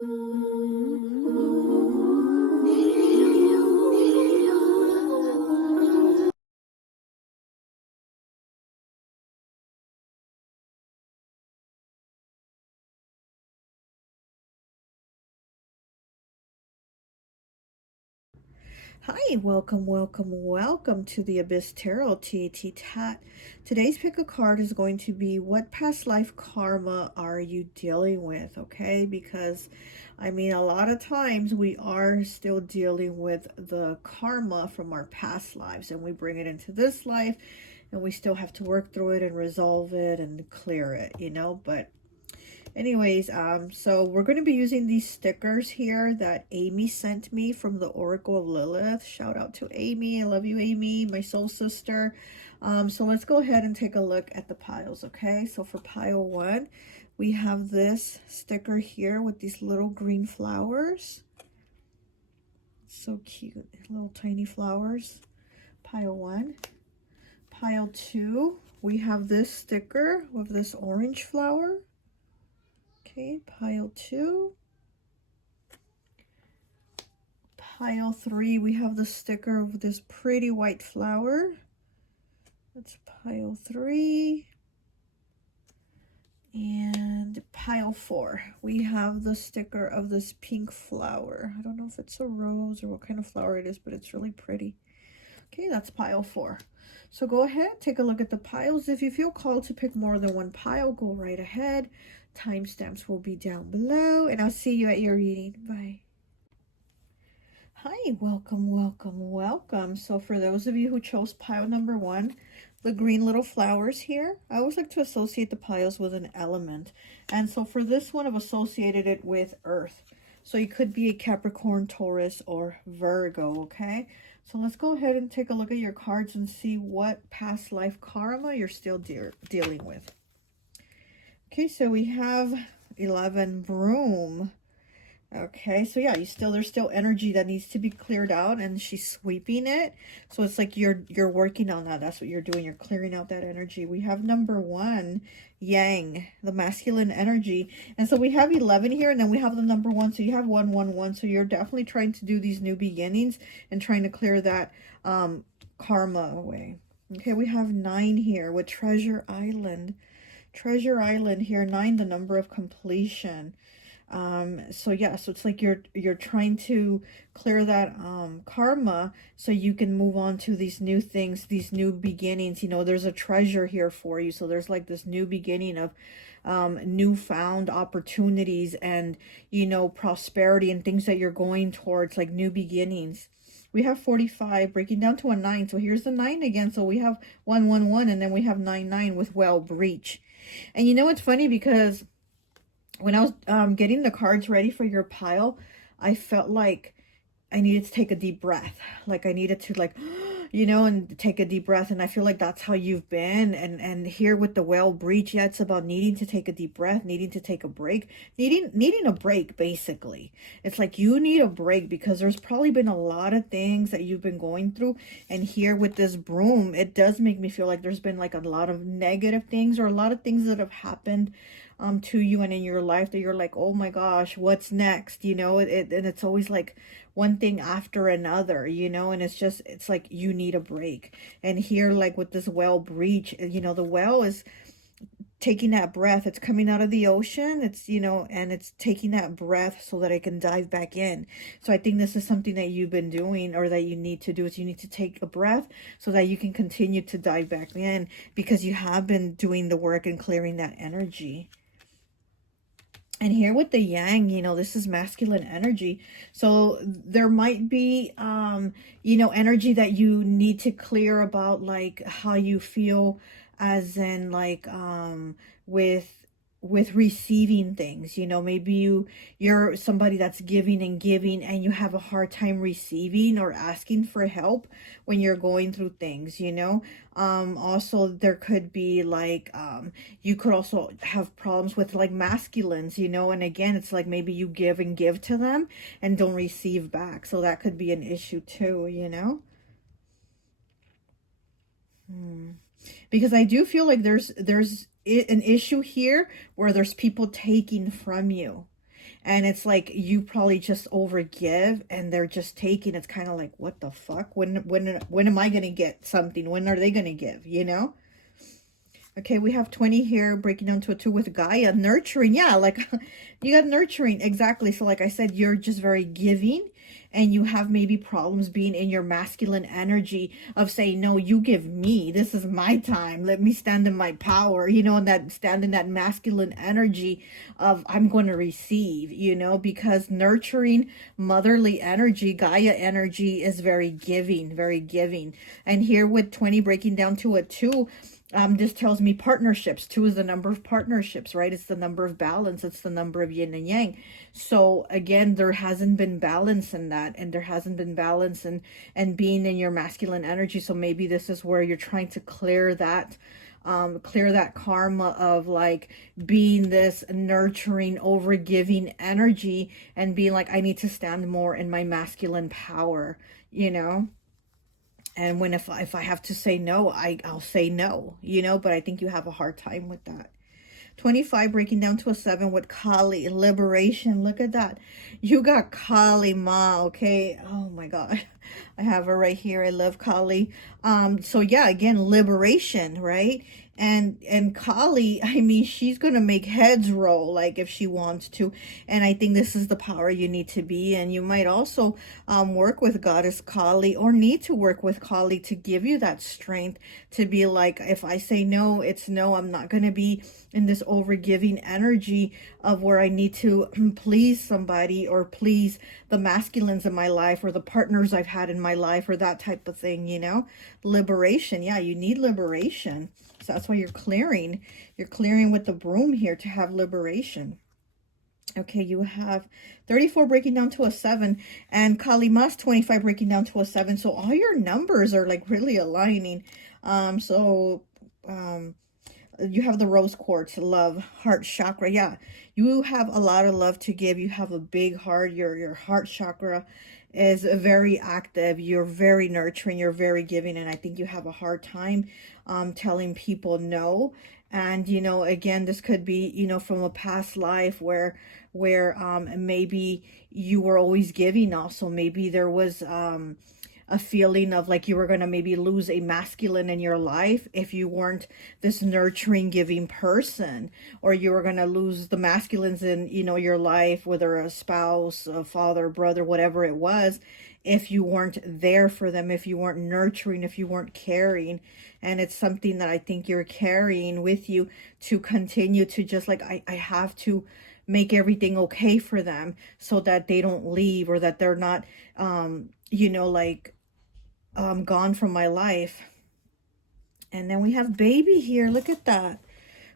Hi, welcome to the Abyss Tarot T.A.T. Today's pick a card is going to be what past life karma are you dealing with, okay? Because, I mean, a lot of times we are still dealing with the karma from our past lives and we bring it into this life and we still have to work through it and resolve it and clear it, but anyways, so we're going to be using these stickers here that Amy sent me from the Oracle of Lilith. Shout out to Amy. I love you, Amy, my soul sister. So let's go ahead and take a look at the piles, okay? So for pile 1, we have this sticker here with these little green flowers. So cute, little tiny flowers. Pile 1. Pile 2, we have this sticker with this orange flower. Okay, pile 2. Pile 3, we have the sticker of this pretty white flower. That's pile 3. And pile 4, we have the sticker of this pink flower. I don't know if it's a rose or what kind of flower it is, but it's really pretty. Okay, that's pile 4. So go ahead, take a look at the piles. If you feel called to pick more than one pile, go right ahead. Timestamps will be down below, and I'll see you at your reading. Bye. Hi, welcome. So for those of you who chose pile number 1, the green little flowers here, I always like to associate the piles with an element. And so for this one, I've associated it with earth. So you could be a Capricorn, Taurus, or Virgo, okay? So let's go ahead and take a look at your cards and see what past life karma you're still dealing with. Okay, so we have 11 broom. Okay, so yeah, there's still energy that needs to be cleared out, and she's sweeping it. So it's like you're working on that. That's what you're doing. You're clearing out that energy. We have number 1, yang, the masculine energy. And so we have 11 here, and then we have the number 1. So you have 111. So you're definitely trying to do these new beginnings and trying to clear that karma away. Okay, we have 9 here with Treasure Island. Treasure Island here, 9, the number of completion. So yeah, so it's like you're trying to clear that karma so you can move on to these new things, these new beginnings. There's a treasure here for you. So there's like this new beginning of newfound opportunities and prosperity and things that you're going towards, like new beginnings. We have 45 breaking down to a 9. So here's the 9 again. So we have 111, and then we have 99 with well breach. And it's funny because when I was getting the cards ready for your pile, I felt like I needed to take a deep breath. Like I needed to and take a deep breath. And I feel like that's how you've been. And here with the well breach, yeah, it's about needing to take a deep breath, needing to take a break, needing a break, basically. It's like you need a break because there's probably been a lot of things that you've been going through. And here with this broom, it does make me feel like there's been like a lot of negative things or a lot of things that have happened to you and in your life that you're like, oh my gosh, what's next? And it's always like one thing after another, and it's like you need a break. And here, like with this well breach, the well is taking that breath. It's coming out of the ocean. It's, and it's taking that breath so that it can dive back in. So I think this is something that you've been doing, or that you need to do, is you need to take a breath so that you can continue to dive back in, because you have been doing the work and clearing that energy. And here with the yang, this is masculine energy. So there might be, energy that you need to clear about, like how you feel as in like, with receiving things. Maybe you're somebody that's giving and you have a hard time receiving or asking for help when you're going through things. Also there could be like you could also have problems with like masculines, and again, it's like maybe you give to them and don't receive back, so that could be an issue too. Because I do feel like there's an issue here where there's people taking from you. And it's like you probably just overgive and they're just taking. It's kind of like, what the fuck? When am I gonna get something? When are they gonna give, you know? Okay, we have 20 here, breaking down to a 2 with Gaia. Nurturing, yeah, like you got nurturing, exactly. So like I said, you're just very giving, and you have maybe problems being in your masculine energy of saying, no, you give me, this is my time, let me stand in my power, you know, and that stand in that masculine energy of I'm going to receive, you know, because nurturing motherly energy, Gaia energy, is very giving, very giving. And here with 20 breaking down to a 2, this tells me partnerships. 2 is the number of partnerships, right? It's the number of balance. It's the number of yin and yang. So again, there hasn't been balance in that, and there hasn't been balance and being in your masculine energy. So maybe this is where you're trying to clear that karma of like being this nurturing, overgiving energy, and being like, I need to stand more in my masculine power, you know? And when if I have to say no, I'll say no, you know, but I think you have a hard time with that. 25 breaking down to a 7 with Kali, liberation. Look at that. You got Kali Ma, okay? Oh my God. I have her right here. I love Kali. So yeah, again, liberation, right? And Kali, I mean, she's going to make heads roll, like if she wants to. And I think this is the power you need to be. And you might also work with Goddess Kali, or need to work with Kali to give you that strength to be like, if I say no, it's no. I'm not going to be in this overgiving energy of where I need to please somebody or please the masculines in my life or the partners I've had in my life or that type of thing, you know. Liberation. Yeah, you need liberation. So that's why you're clearing. You're clearing with the broom here to have liberation. Okay, you have 34 breaking down to a 7 and Kali Mas 25 breaking down to a 7. So all your numbers are like really aligning. You have the rose quartz, love, heart chakra. Yeah, you have a lot of love to give. You have a big heart. Your heart chakra is very active. You're very nurturing. You're very giving. And I think you have a hard time telling people no. And, you know, again, this could be, you know, from a past life where maybe you were always giving also. Maybe there was a feeling of like you were going to maybe lose a masculine in your life if you weren't this nurturing, giving person, or you were going to lose the masculines in, you know, your life, whether a spouse, a father, brother, whatever it was, if you weren't there for them, if you weren't nurturing, if you weren't caring. And it's something that I think you're carrying with you to continue to just like, I have to make everything okay for them so that they don't leave, or that they're not, you know, like, gone from my life. And then we have baby here. Look at that.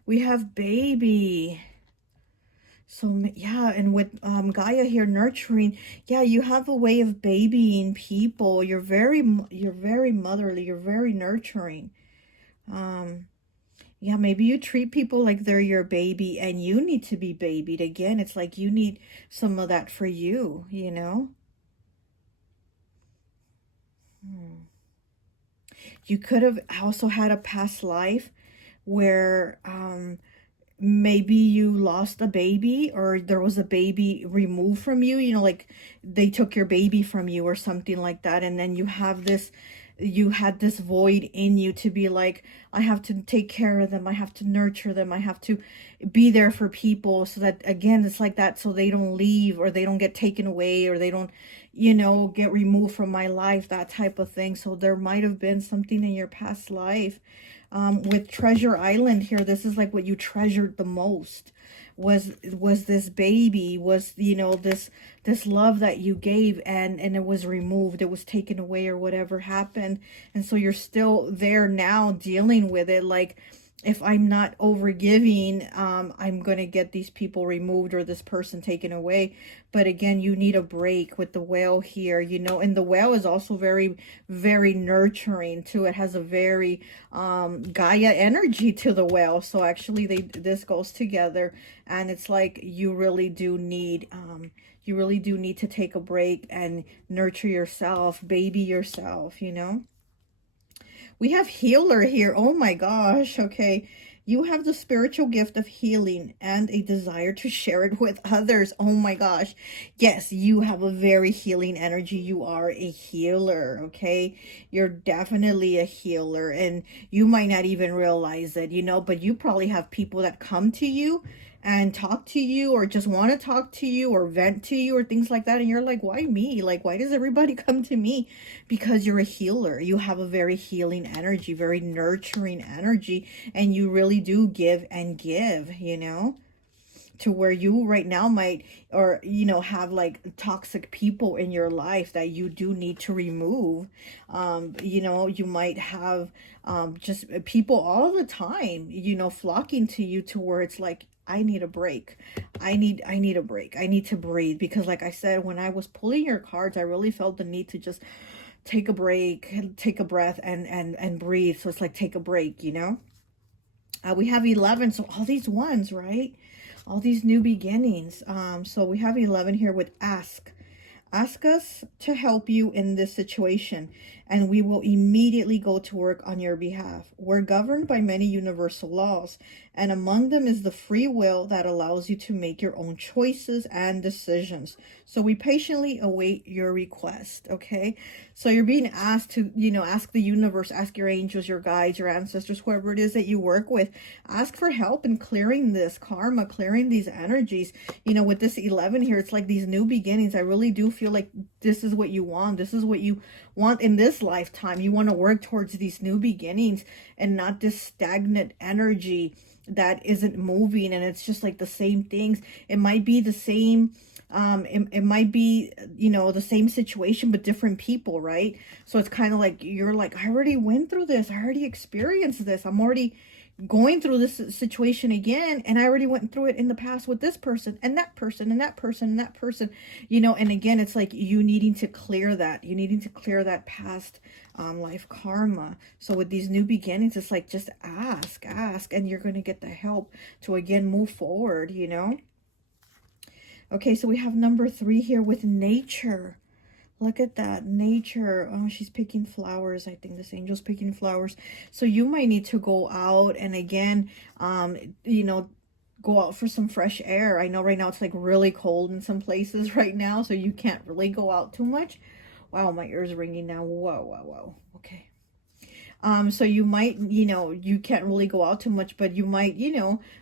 We have baby. So yeah, and with Gaia here nurturing, yeah, you have a way of babying people. You're very motherly. You're very nurturing. Yeah, maybe you treat people like they're your baby and you need to be babied. Again, it's like you need some of that for you, you know? You could have also had a past life where maybe you lost a baby, or there was a baby removed from you, you know, like they took your baby from you or something like that. And then you had this void in you to be like, I have to take care of them. I have to nurture them. I have to be there for people so that, again, it's like that. So they don't leave, or they don't get taken away, or they don't, you know, get removed from my life, that type of thing. So there might have been something in your past life. With Treasure Island here, this is like what you treasured the most was this baby, was, you know, this love that you gave, and it was removed, it was taken away, or whatever happened. And so you're still there now dealing with it, like, if I'm not overgiving, I'm going to get these people removed or this person taken away. But again, you need a break with the whale here, you know, and the whale is also very, very nurturing too. It has a very Gaia energy to the whale. So actually this goes together, and it's like you really do need to take a break and nurture yourself, baby yourself, you know. We have healer here. Oh my gosh. Okay. You have the spiritual gift of healing and a desire to share it with others. Oh my gosh. Yes, you have a very healing energy. You are a healer, okay? You're definitely a healer, and you might not even realize it, but you probably have people that come to you and talk to you, or just want to talk to you, or vent to you, or things like that, and you're like, why me? Like, why does everybody come to me? Because you're a healer. You have a very healing energy, very nurturing energy, and you really do give and give, to where you right now might, or have like toxic people in your life that you do need to remove. You might have just people all the time, flocking to you, to where it's like, I need a break. I need a break. I need to breathe. Because like I said, when I was pulling your cards, I really felt the need to just take a break, take a breath, and breathe. So it's like, take a break, we have 11. So all these ones, right? All these new beginnings. So we have 11 here with ask. Ask us to help you in this situation, and we will immediately go to work on your behalf. We're governed by many universal laws, and among them is the free will that allows you to make your own choices and decisions. So we patiently await your request, okay? So you're being asked to, ask the universe, ask your angels, your guides, your ancestors, whoever it is that you work with. Ask for help in clearing this karma, clearing these energies. With this 11 here, it's like these new beginnings. I really do feel like this is what you want. This is what you want in this lifetime. You want to work towards these new beginnings, and not this stagnant energy that isn't moving, and it's just like the same things. It might be the same, it might be, the same situation, but different people, right? So it's kind of like, you're like, I already went through this. I already experienced this. I'm already going through this situation again, and I already went through it in the past with this person and that person and that person and that person, and again, it's like you needing to clear that. You needing to clear that past life karma. So with these new beginnings, it's like, just ask, and you're going to get the help to again move forward, Okay, so we have number 3 here with nature. Look at that, nature. Oh, she's picking flowers. I think this angel's picking flowers. So you might need to go out and again, go out for some fresh air. I know right now it's like really cold in some places right now, so you can't really go out too much. Wow, my ears are ringing now. Whoa. Okay. So you might, you can't really go out too much, but you might,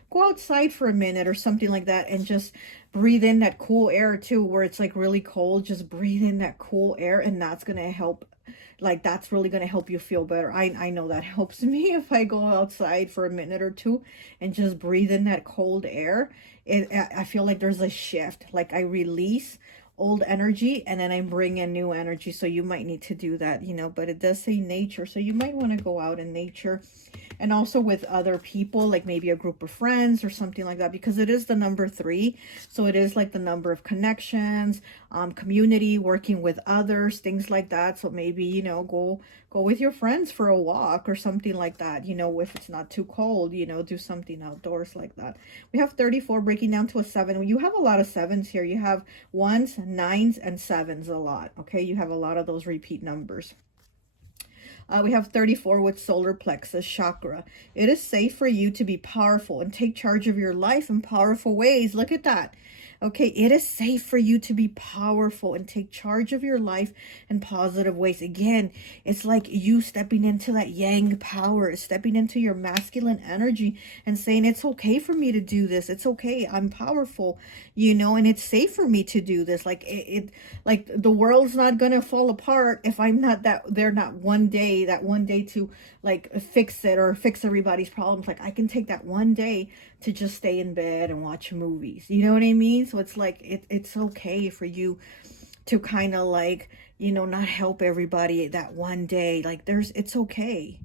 go outside for a minute or something like that, and just breathe in that cool air too, where it's like really cold. Just breathe in that cool air, and that's going to help. Like, that's really going to help you feel better. I know that helps me if I go outside for a minute or two and just breathe in that cold air. I feel like there's a shift, like I release old energy and then I bring in new energy. So you might need to do that, but it does say nature. So you might want to go out in nature, and also with other people, like maybe a group of friends or something like that, because it is the number 3. So it is like the number of connections, community, working with others, things like that. So maybe, go with your friends for a walk or something like that, if it's not too cold, do something outdoors like that. We have 34 breaking down to a 7. You have a lot of 7s here. You have 1s, 9s, and 7s a lot. Okay, you have a lot of those repeat numbers. We have 34 with solar plexus chakra. It is safe for you to be powerful and take charge of your life in powerful ways. Look at that. Okay, it is safe for you to be powerful and take charge of your life in positive ways. Again, it's like you stepping into that yang power, stepping into your masculine energy and saying, it's okay for me to do this. It's okay. I'm powerful, and it's safe for me to do this. Like like the world's not going to fall apart if I'm not that one day to like fix it or fix everybody's problems. Like, I can take that one day to just stay in bed and watch movies. You know what I mean? So it's like, it's okay for you to kind of like, not help everybody that one day. Like, it's okay.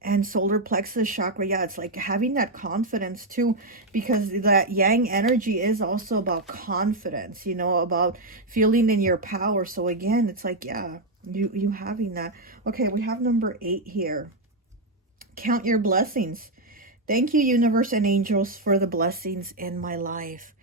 And solar plexus chakra, yeah, it's like having that confidence too, because that yang energy is also about confidence, about feeling in your power. So again, it's like, yeah, you having that. Okay, we have number 8 here. Count your blessings. Thank you, universe and angels, for the blessings in my life.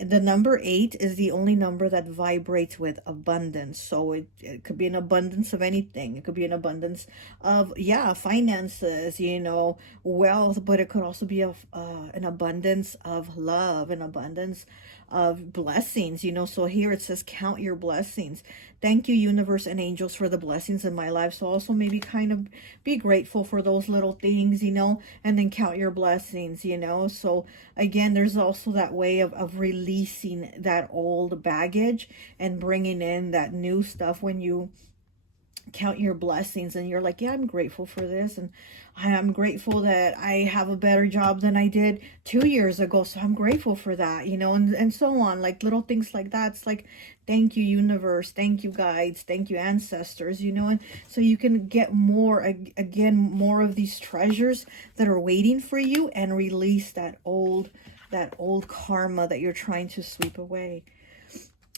The number 8 is the only number that vibrates with abundance. So it could be an abundance of anything. It could be an abundance of, yeah, finances, you know, wealth, but it could also be an abundance of love, an abundance of blessings, you know. So here it says, count your blessings. Thank you, universe and angels, for the blessings in my life. So also maybe kind of be grateful for those little things, you know, and then count your blessings, you know. So again, there's also that way of releasing that old baggage and bringing in that new stuff when you count your blessings and you're like, yeah, I'm grateful for this, and I'm grateful that I have a better job than I did 2 years ago, so I'm grateful for that, you know, and so on, like little things like that. It's like, thank you, universe, thank you, guides, thank you, ancestors, you know. And so you can get more, again, more of these treasures that are waiting for you, and release that old karma that you're trying to sweep away.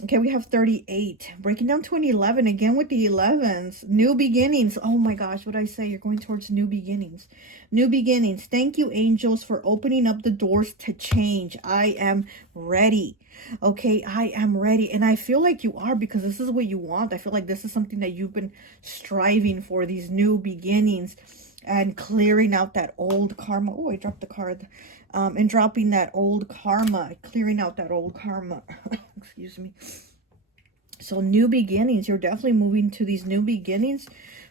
Okay, we have 38. Breaking down to an 11. Again with the 11s. New beginnings. Oh my gosh, what did I say? You're going towards new beginnings. New beginnings. Thank you, angels, for opening up the doors to change. I am ready. Okay, I am ready. And I feel like you are, because this is what you want. I feel like this is something that you've been striving for, these new beginnings. And clearing out that old karma. Oh, I dropped the card. And dropping that old karma. Clearing out that old karma. Excuse me. So new beginnings. You're definitely moving to these new beginnings,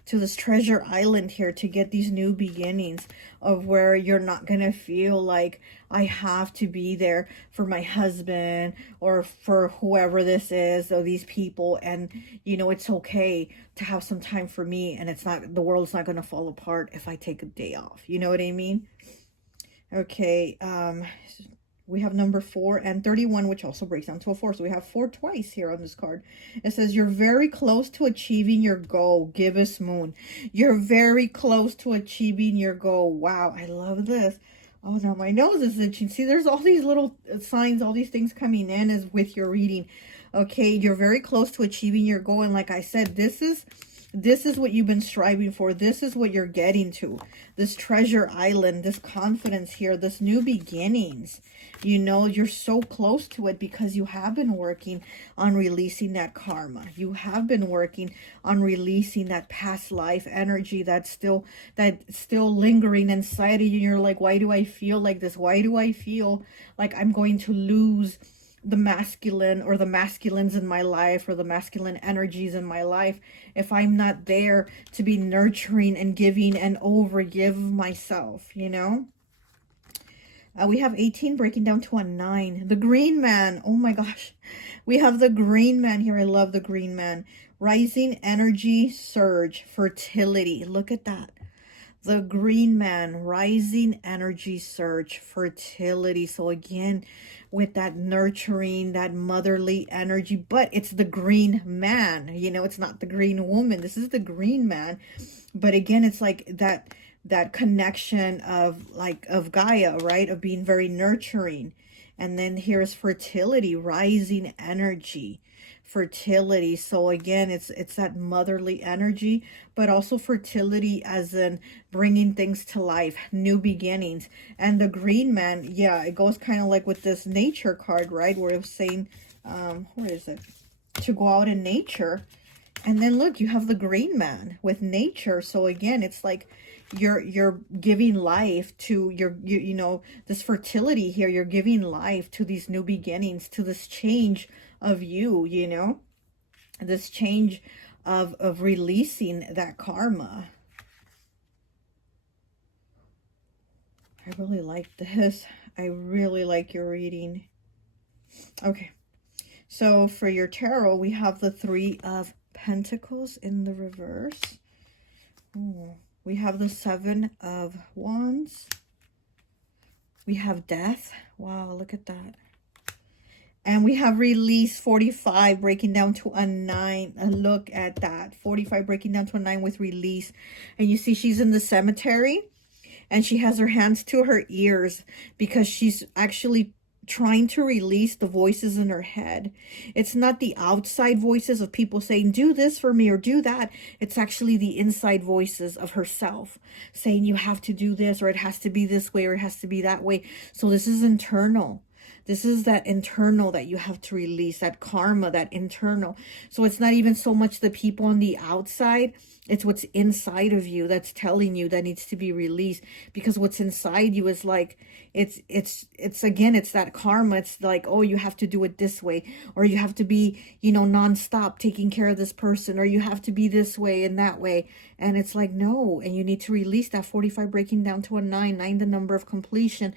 to this treasure island here, to get these new beginnings of where you're not going to feel like I have to be there for my husband or for whoever this is, or these people. And, you know, it's okay to have some time for me, and it's not, the world's not going to fall apart if I take a day off. You know what I mean? Okay. We have number 4 and 31, which also breaks down to a 4. So we have 4 twice here on this card. It says, you're very close to achieving your goal. Gibbous moon. You're very close to achieving your goal. Wow, I love this. Oh, now my nose is itching. See, there's all these little signs, all these things coming in as with your reading. Okay, you're very close to achieving your goal. And like I said, this is what you've been striving for. This is what you're getting to. This treasure island, this confidence here, this new beginnings. You know, you're so close to it because you have been working on releasing that karma. You have been working on releasing that past life energy that's still lingering inside of you. You're like, why do I feel like this? Why do I feel like I'm going to lose the masculine, or the masculines in my life, or the masculine energies in my life, if I'm not there to be nurturing and giving and overgive myself, you know? We have 18 breaking down to a 9. The green man. Oh my gosh. We have the green man here. I love the green man. Rising energy surge. Fertility. Look at that. The green man. Rising energy surge. Fertility. So again, with that nurturing, that motherly energy. But it's the green man. You know, it's not the green woman. This is the green man. But again, it's like that connection of Gaia, right? Of being very nurturing. And then here's fertility, rising energy, fertility. So again, it's that motherly energy, but also fertility as in bringing things to life, new beginnings. And the green man, yeah, it goes kind of like with this nature card, right? Where it's saying, where is it? To go out in nature. And then look, you have the green man with nature. So again, it's like you're giving life to you know, this fertility here. You're giving life to these new beginnings, to this change of you know, this change of releasing that karma. I really like this. I really like your reading. Okay. So for your tarot, we have the 3 of Pentacles in the reverse. Oh. We have the 7 of Wands. We have Death. Wow, look at that. And we have Release, 45, breaking down to a 9. Look at that. 45 breaking down to a 9 with Release. And you see she's in the cemetery. And she has her hands to her ears because she's actually trying to release the voices in her head. It's not the outside voices of people saying, do this for me or do that. It's actually the inside voices of herself saying, you have to do this, or it has to be this way, or it has to be that way. So this is internal. This is that internal that you have to release, that karma, that internal. So it's not even so much the people on the outside, it's what's inside of you that's telling you that needs to be released. Because what's inside you is like, it's again, it's that karma. It's like, oh, you have to do it this way, or you have to be, you know, nonstop taking care of this person, or you have to be this way and that way. And it's like, no, and you need to release that 45 breaking down to a 9, the number of completion.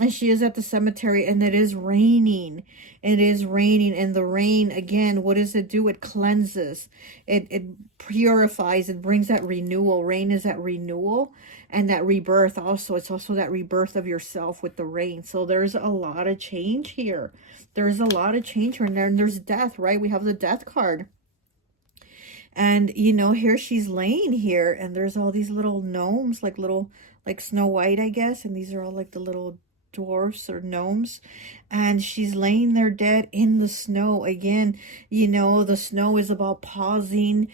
And she is at the cemetery, and it is raining. It is raining, and the rain, again, what does it do? It cleanses. It purifies. It brings that renewal. Rain is that renewal and that rebirth also. It's also that rebirth of yourself with the rain. So there's a lot of change here. There's a lot of change here. And there's death, right? We have the death card. And, you know, here she's laying here, and there's all these little gnomes, like little, like Snow White, I guess. And these are all like the little dwarfs or gnomes, and she's laying there dead in the snow. Again, you know, the snow is about pausing,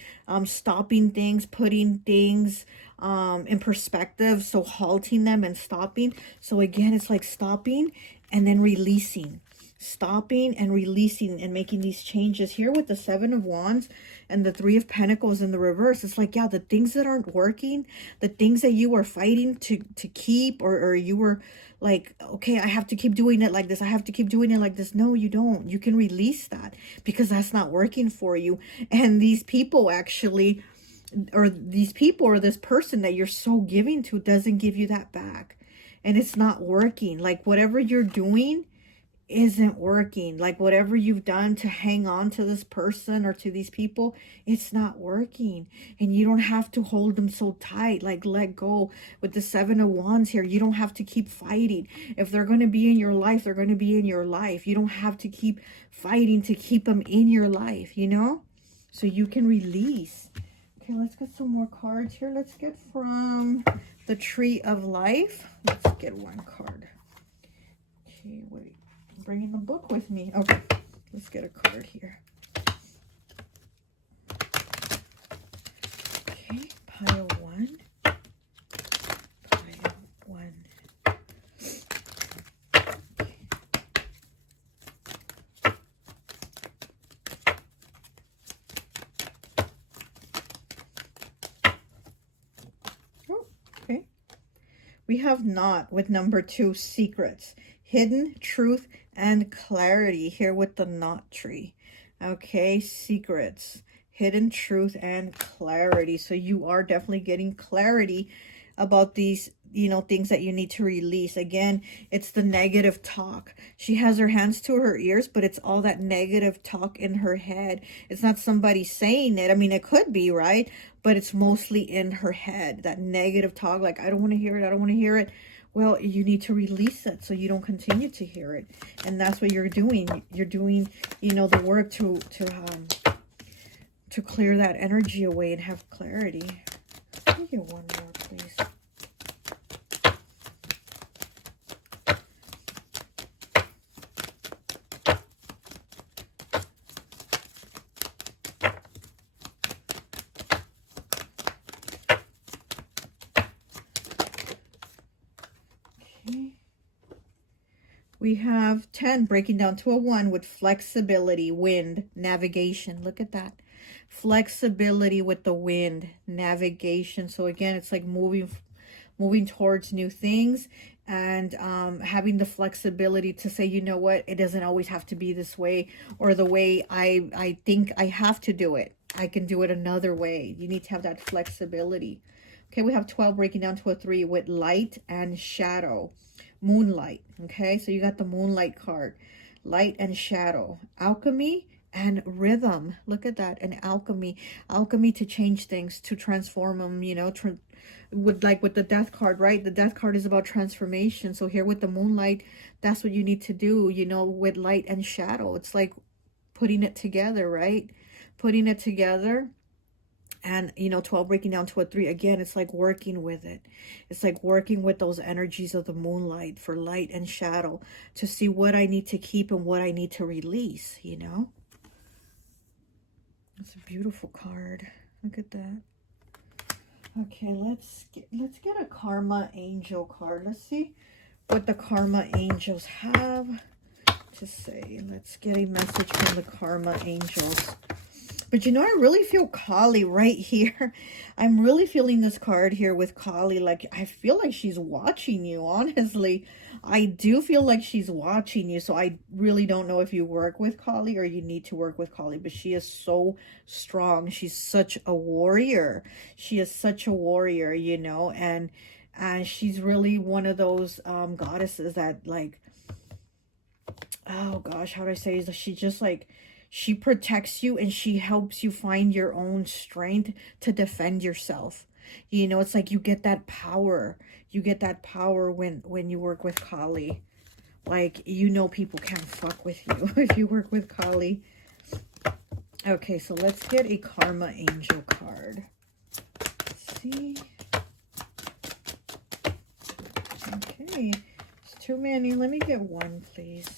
stopping things, putting things in perspective, so halting them and stopping. So again, it's like stopping and then releasing, stopping and releasing, and making these changes. Here with the 7 of Wands and the 3 of Pentacles in the reverse, it's like, yeah, the things that aren't working, the things that you were fighting to keep, or you were like, okay, I have to keep doing it like this, I have to keep doing it like this. No, you don't. You can release that, because that's not working for you. And these people actually, or these people, or this person that you're so giving to, doesn't give you that back, and it's not working. Like whatever you're doing isn't working. Like whatever you've done to hang on to this person or to these people, it's not working. And you don't have to hold them so tight. Like let go. With the 7 of Wands here, you don't have to keep fighting. If they're going to be in your life, they're going to be in your life. You don't have to keep fighting to keep them in your life, you know? So you can release. Okay, let's get some more cards here. Let's get from the Tree of Life. Let's get one card. Okay, wait. I'm bringing the book with me. Okay, let's get a card here. Okay, pile 1. Pile 1. Oh, okay. We have Knot with number 2, Secrets, Hidden Truth, and Clarity here with the Knot tree. Okay, Secrets, Hidden Truth, and Clarity. So you are definitely getting clarity about these, you know, things that you need to release. Again, it's the negative talk. She has her hands to her ears, but it's all that negative talk in her head. It's not somebody saying it. I mean, it could be, right? But it's mostly in her head, that negative talk, like, I don't want to hear it, I don't want to hear it. Well, you need to release it so you don't continue to hear it. And that's what you're doing. You're doing, you know, the work to clear that energy away and have clarity. Let me get one more, please. We have 10 breaking down to a 1 with flexibility, wind, navigation. Look at that. Flexibility with the wind, navigation. So again, it's like moving towards new things, and having the flexibility to say, you know what, it doesn't always have to be this way, or the way I think I have to do it. I can do it another way. You need to have that flexibility. Okay, we have 12 breaking down to a 3 with light and shadow. Moonlight. Okay, so you got the Moonlight card. Light and shadow. Alchemy and rhythm. Look at that. And alchemy. Alchemy to change things, to transform them, you know, with the Death card, right? The Death card is about transformation. So here with the Moonlight, that's what you need to do, you know, with light and shadow. It's like putting it together, right? Putting it together. And, you know, 12 breaking down to a 3. Again, it's like working with it. It's like working with those energies of the moonlight for light and shadow to see what I need to keep and what I need to release, you know? It's a beautiful card. Look at that. Okay, let's get a Karma Angel card. Let's see what the Karma Angels have to say? Let's get a message from the karma angels. But you know, I really feel Kali right here. I'm really feeling this card here with Kali. Like, I feel like she's watching you, honestly. I do feel like she's watching you. So I really don't know if you work with Kali or you need to work with Kali. But she is so strong. She's such a warrior. She is such a warrior, you know. And she's really one of those goddesses that, like, oh gosh, how do I say it? She just, like, she protects you and she helps you find your own strength to defend yourself. You know, it's like you get that power. You get that power when you work with Kali. Like, you know, people can't fuck with you if you work with Kali. Okay, so let's get a karma angel card. Let's see. Okay, it's too many. Let me get one, please.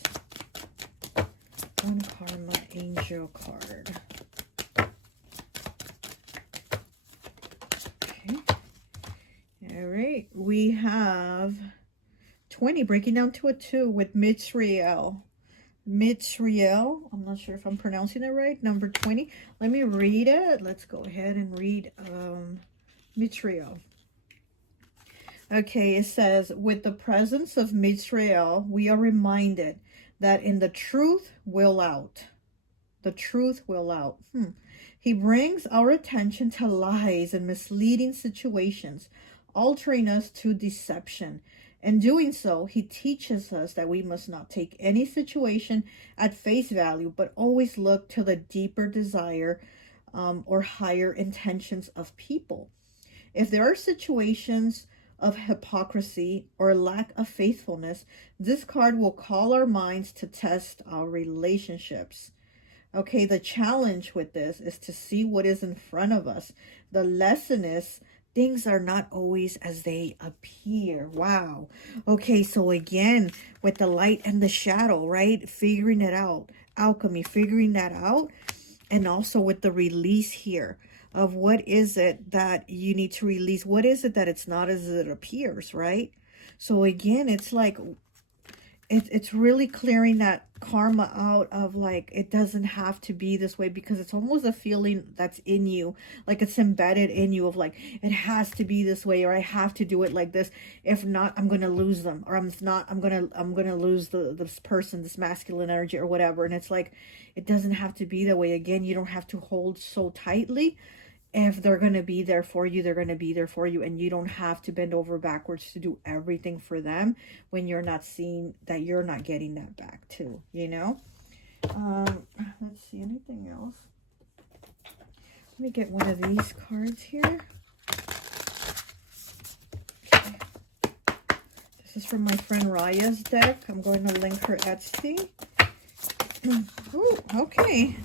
One karma angel card. Okay. All right. We have 20 breaking down to a 2 with Mitzriel. Mitzriel. I'm not sure if I'm pronouncing it right. Number 20. Let me read it. Let's go ahead and read Mitzriel. Okay, it says, with the presence of Mitzriel, we are reminded that in the truth will out. The truth will out. He brings our attention to lies and misleading situations, altering us to deception. In doing so, he teaches us that we must not take any situation at face value, but always look to the deeper desire or higher intentions of people. If there are situations of hypocrisy or lack of faithfulness, this card will call our minds to test our relationships. Okay, the challenge with this is to see what is in front of us. The lesson is things are not always as they appear. Wow. Okay, so again, with the light and the shadow, right? Figuring it out. Alchemy, figuring that out. And also with the release here of what is it that you need to release? What is it that it's not as it appears, right? So again, it's like, it's really clearing that karma out of, like, it doesn't have to be this way, because it's almost a feeling that's in you, like it's embedded in you of like, it has to be this way, or I have to do it like this. If not, I'm going to lose them, or I'm going to lose this person, this masculine energy or whatever. And it's like, it doesn't have to be that way. Again, you don't have to hold so tightly. If they're going to be there for you, they're going to be there for you. And you don't have to bend over backwards to do everything for them when you're not seeing that you're not getting that back too, you know? Let's see, anything else? Let me get one of these cards here. Okay. This is from my friend Raya's deck. I'm going to link her Etsy. Ooh, okay.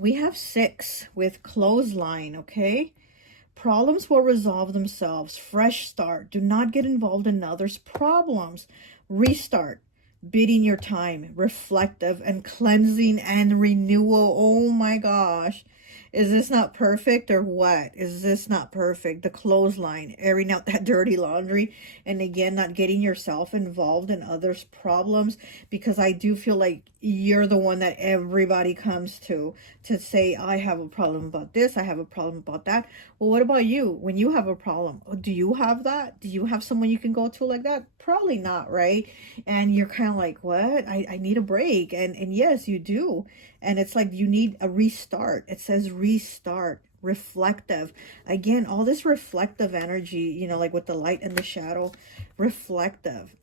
We have 6 with clothesline, okay? Problems will resolve themselves. Fresh start. Do not get involved in others' problems. Restart. Bidding your time. Reflective and cleansing and renewal. Oh my gosh. Is this not perfect or what? Is this not perfect? The clothesline, airing out that dirty laundry. And again, not getting yourself involved in others' problems, because I do feel like you're the one that everybody comes to say, I have a problem about this, I have a problem about that. Well, what about you? When you have a problem, do you have that? Do you have someone you can go to like that? Probably not, right? And you're kind of like, what? I need a break. And yes, you do. And it's like you need a restart. It says restart, reflective. Again, all this reflective energy, you know, like with the light and the shadow, reflective,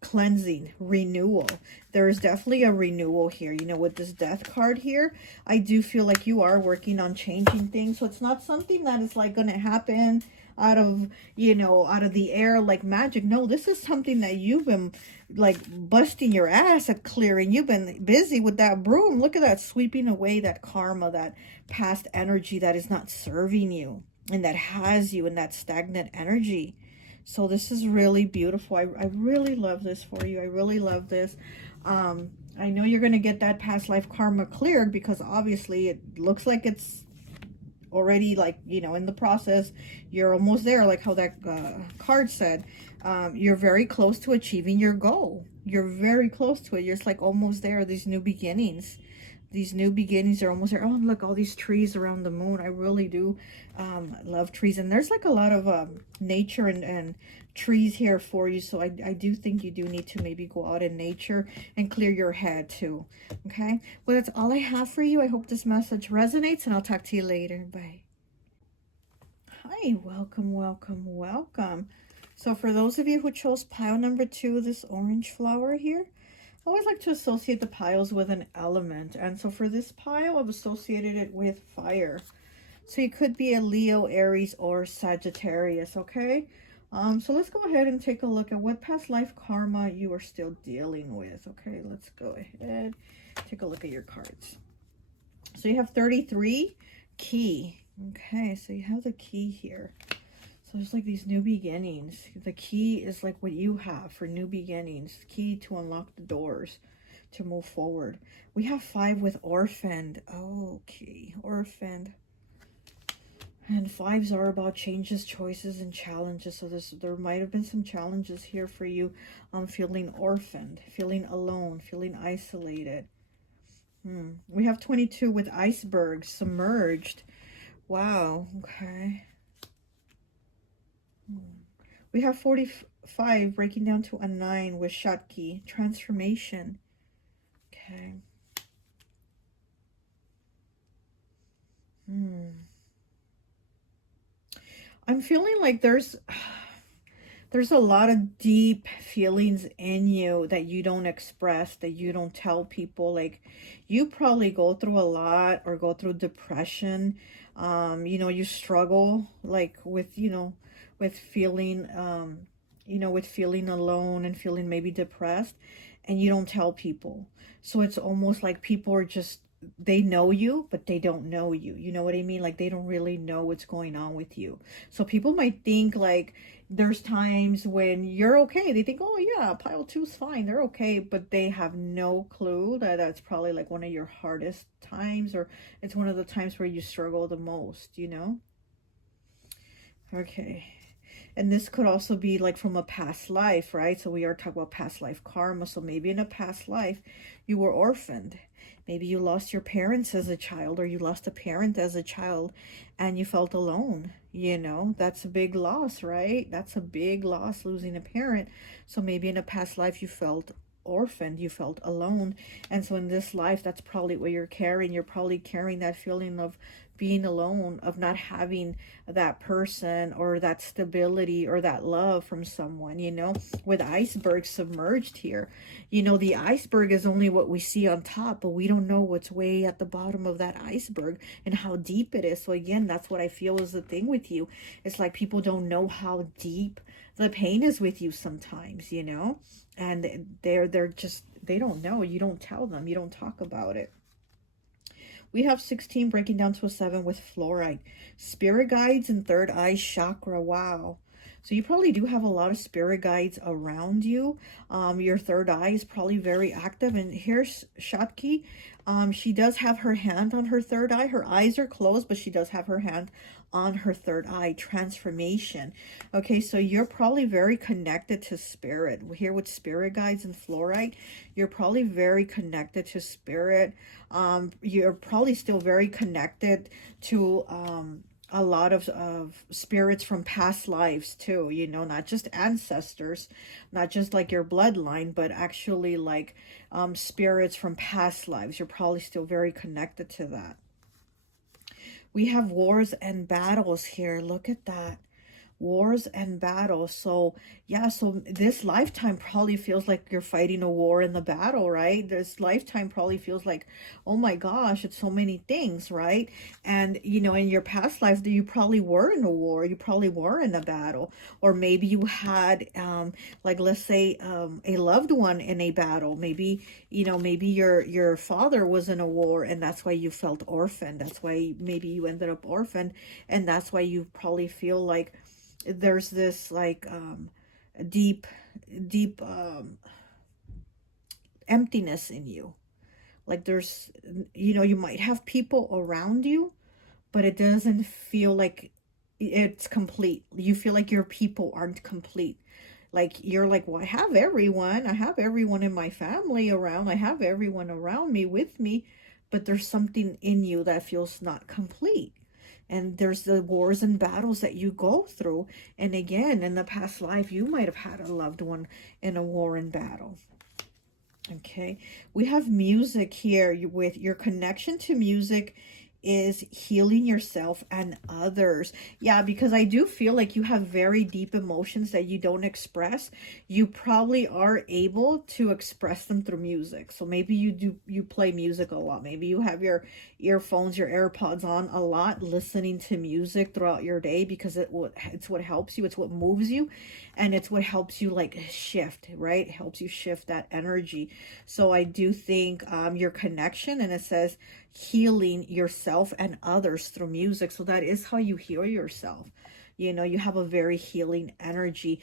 cleansing, renewal. There is definitely a renewal here. You know, with this death card here, I do feel like you are working on changing things. So it's not something that is like going to happen out of, you know, out of the air like magic. No, this is something that you've been like busting your ass at clearing. You've been busy with that broom. Look at that, sweeping away that karma, that past energy that is not serving you and that has you in that stagnant energy. So this is really beautiful. I really love this for you. I really love this. I know you're going to get that past life karma cleared, because obviously it looks like it's already, like, you know, in the process. You're almost there, like how that card said. You're very close to achieving your goal. You're very close to it. You're just like almost there. These new beginnings. These new beginnings are almost there. Oh, look, all these trees around the moon. I really do love trees. And there's like a lot of nature and trees here for you. So I do think you do need to maybe go out in nature and clear your head too. Okay? Well, that's all I have for you. I hope this message resonates, and I'll talk to you later. Bye. Hi, welcome, welcome, welcome. So for those of you who chose pile number 2, this orange flower here, I always like to associate the piles with an element. And so for this pile, I've associated it with fire. So you could be a Leo, Aries, or Sagittarius, okay? So let's go ahead and take a look at what past life karma you are still dealing with. Okay, let's go ahead, take a look at your cards. So you have 33, key. Okay, so you have the key here. So there's like these new beginnings. The key is like what you have for new beginnings. Key to unlock the doors to move forward. We have 5 with orphaned. Okay, orphaned. And 5s are about changes, choices, and challenges. So there might have been some challenges here for you. Feeling orphaned, feeling alone, feeling isolated. We have 22 with icebergs, submerged. Wow, okay. We have 45 breaking down to a 9 with Shotki, transformation. Okay. I'm feeling like there's a lot of deep feelings in you that you don't express, that you don't tell people. Like, you probably go through a lot or go through depression. You know, you struggle like with, you know, with feeling, with feeling alone and feeling maybe depressed, and you don't tell people. So it's almost like people are just, they know you, but they don't know you. You know what I mean? Like, they don't really know what's going on with you. So people might think like there's times when you're okay. They think, oh yeah, pile 2's fine. They're okay. But they have no clue that that's probably like one of your hardest times, or it's one of the times where you struggle the most, you know? Okay. And this could also be like from a past life, right? So we are talking about past life karma. So maybe in a past life, you were orphaned. Maybe you lost your parents as a child, or you lost a parent as a child and you felt alone. You know, that's a big loss, right? That's a big loss, losing a parent. So maybe in a past life you felt orphaned, you felt alone. And so in this life, that's probably what you're carrying. You're probably carrying that feeling of being alone, of not having that person or that stability or that love from someone, you know. With iceberg submerged here, you know, the iceberg is only what we see on top, but we don't know what's way at the bottom of that iceberg and how deep it is. So again, that's what I feel is the thing with you. It's like people don't know how deep the pain is with you sometimes, you know, and they're just, they don't know. You don't tell them, you don't talk about it. We have 16 breaking down to a 7 with fluorite. Spirit guides and third eye chakra. Wow. So you probably do have a lot of spirit guides around you. Your third eye is probably very active. And here's Shotki. She does have her hand on her third eye. Her eyes are closed, but she does have her hand on her third eye. Transformation. Okay, so you're probably very connected to spirit. Here with spirit guides and fluorite, you're probably very connected to spirit. You're probably still very connected to a lot of spirits from past lives too, you know, not just ancestors, not just like your bloodline, but actually like spirits from past lives. You're probably still very connected to that. We have wars and battles here. Look at that. Wars and battles. So yeah, so this lifetime probably feels like you're fighting a war in the battle, right? This lifetime probably feels like, oh my gosh, it's so many things, right? And you know, in your past life, you probably were in a war, you probably were in a battle, or maybe you had like, let's say a loved one in a battle. Maybe, you know, maybe your father was in a war and that's why you felt orphaned. That's why maybe you ended up orphaned, and that's why you probably feel like there's this like deep emptiness in you. Like there's, you know, you might have people around you, but it doesn't feel like it's complete. You feel like your people aren't complete. Like, you're like, well, I have everyone in my family around, I have everyone around me with me, but there's something in you that feels not complete. And there's the wars and battles that you go through. And again, in the past life, you might have had a loved one in a war and battle. Okay, we have music here. With your connection to music is healing yourself and others. Yeah, because I do feel like you have very deep emotions that you don't express. You probably are able to express them through music. So maybe you play music a lot. Maybe you have your earphones, your AirPods on a lot, listening to music throughout your day, because it's what helps you, it's what moves you, and it's what helps you like shift, right? It helps you shift that energy. So I do think your connection, and it says healing yourself and others through music. So that is how you heal yourself. You know, you have a very healing energy.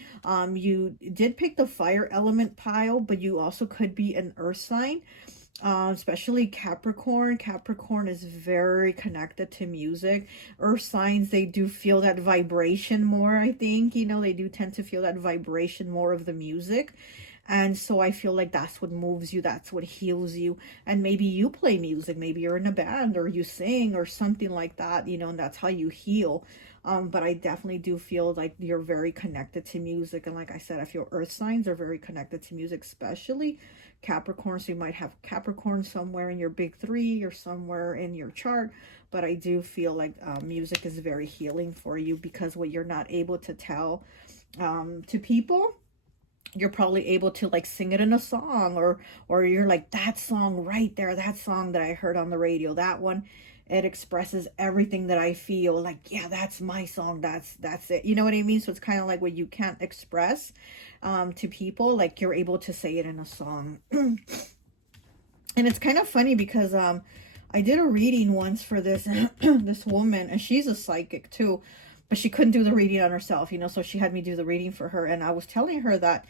You did pick the fire element pile, but you also could be an earth sign. Especially Capricorn. Capricorn is very connected to music. Earth signs, they do feel that vibration more, I think. You know, they do tend to feel that vibration more of the music. And so I feel like that's what moves you, that's what heals you. And maybe you play music, maybe you're in a band, or you sing or something like that, you know, and that's how you heal. But I definitely do feel like you're very connected to music. And like I said, I feel earth signs are very connected to music, especially Capricorn. So you might have Capricorn somewhere in your big three or somewhere in your chart. But I do feel like music is very healing for you, because what you're not able to tell to people, you're probably able to like sing it in a song, or you're like, that song right there, that song that I heard on the radio, that one, it expresses everything that I feel. Like, yeah, that's my song, that's it, you know what I mean? So it's kind of like what you can't express to people, like you're able to say it in a song. And it's kind of funny because I did a reading once for this this woman, and she's a psychic too, but she couldn't do the reading on herself, you know, so she had me do the reading for her. And I was telling her that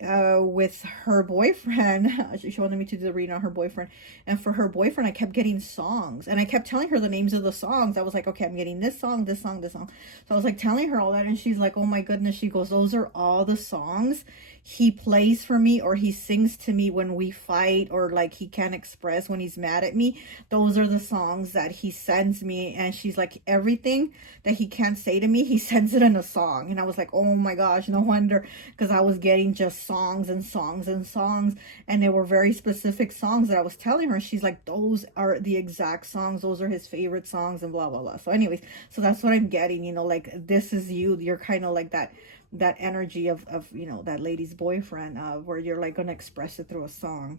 with her boyfriend, she wanted me to do the reading on her boyfriend, and for her boyfriend I kept getting songs, and I kept telling her the names of the songs. I was like, okay, I'm getting this song, this song, this song. So I was like telling her all that, and she's like, oh my goodness, she goes, those are all the songs he plays for me, or he sings to me when we fight, or like he can't express when he's mad at me. Those are the songs that he sends me. And she's like, everything that he can't say to me, he sends it in a song. And I was like, oh my gosh, no wonder, because I was getting just songs and songs and songs, and they were very specific songs that I was telling her. She's like, those are the exact songs, those are his favorite songs, and blah blah blah. So anyways, so that's what I'm getting, you know, like this is you're kind of like that energy of you know, that lady's boyfriend, where you're like going to express it through a song.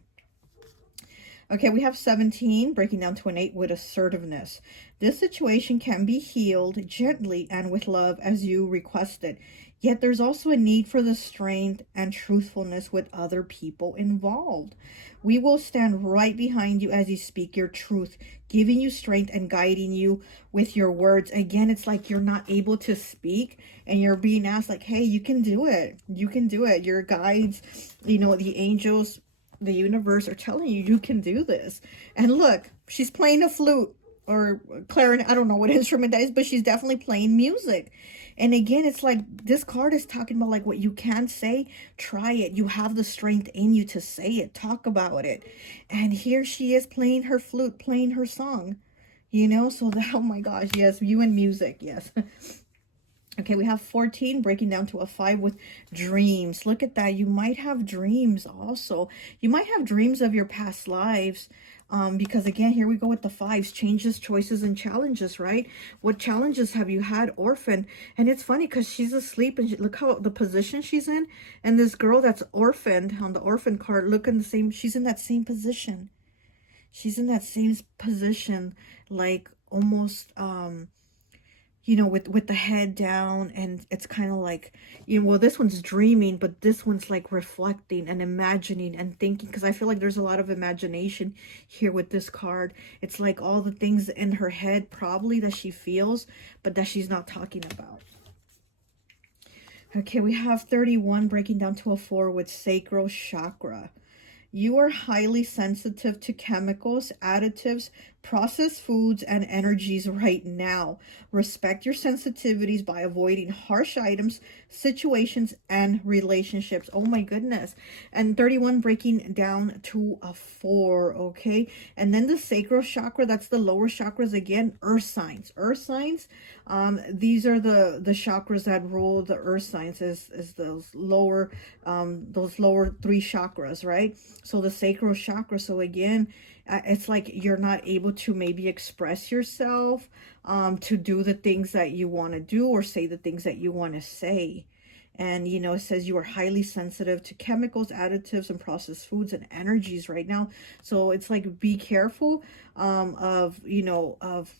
Okay, we have 17, breaking down to an 8 with assertiveness. This situation can be healed gently and with love as you requested. Yet there's also a need for the strength and truthfulness with other people involved. We will stand right behind you as you speak your truth, giving you strength and guiding you with your words. Again, it's like you're not able to speak, and you're being asked like, hey, you can do it. You can do it. Your guides, you know, the angels, the universe are telling you, you can do this. And look, she's playing a flute or clarinet. I don't know what instrument that is, but she's definitely playing music. And again, it's like this card is talking about like what you can say, try it. You have the strength in you to say it, talk about it. And here she is playing her flute, playing her song, you know, so that, oh my gosh, yes, you and music, yes. Okay, we have 14, breaking down to a 5 with dreams. Look at that. You might have dreams also. You might have dreams of your past lives. Because again, here we go with the 5s, changes, choices, and challenges, right? What challenges have you had, orphan? And it's funny because she's asleep, and look how the position she's in. And this girl that's orphaned on the orphan card, look in the same, she's in that same position. She's in that same position, like almost, you know, with the head down, and it's kind of like, you know, well, this one's dreaming, but this one's like reflecting and imagining and thinking, because I feel like there's a lot of imagination here with this card. It's like all the things in her head probably that she feels, but that she's not talking about. Okay, we have 31, breaking down to a 4 with sacral chakra. You are highly sensitive to chemicals, additives, processed foods, and energies right now. Respect your sensitivities by avoiding harsh items, situations, and relationships. Oh my goodness. And 31 breaking down to a 4, okay? And then the sacral chakra, that's the lower chakras again, earth signs. Earth signs, these are the chakras that rule the earth signs, is those lower 3 chakras, right? So the sacral chakra, so again, it's like you're not able to maybe express yourself, to do the things that you want to do or say the things that you want to say. And, you know, it says you are highly sensitive to chemicals, additives, and processed foods and energies right now. So it's like, be careful of, you know, of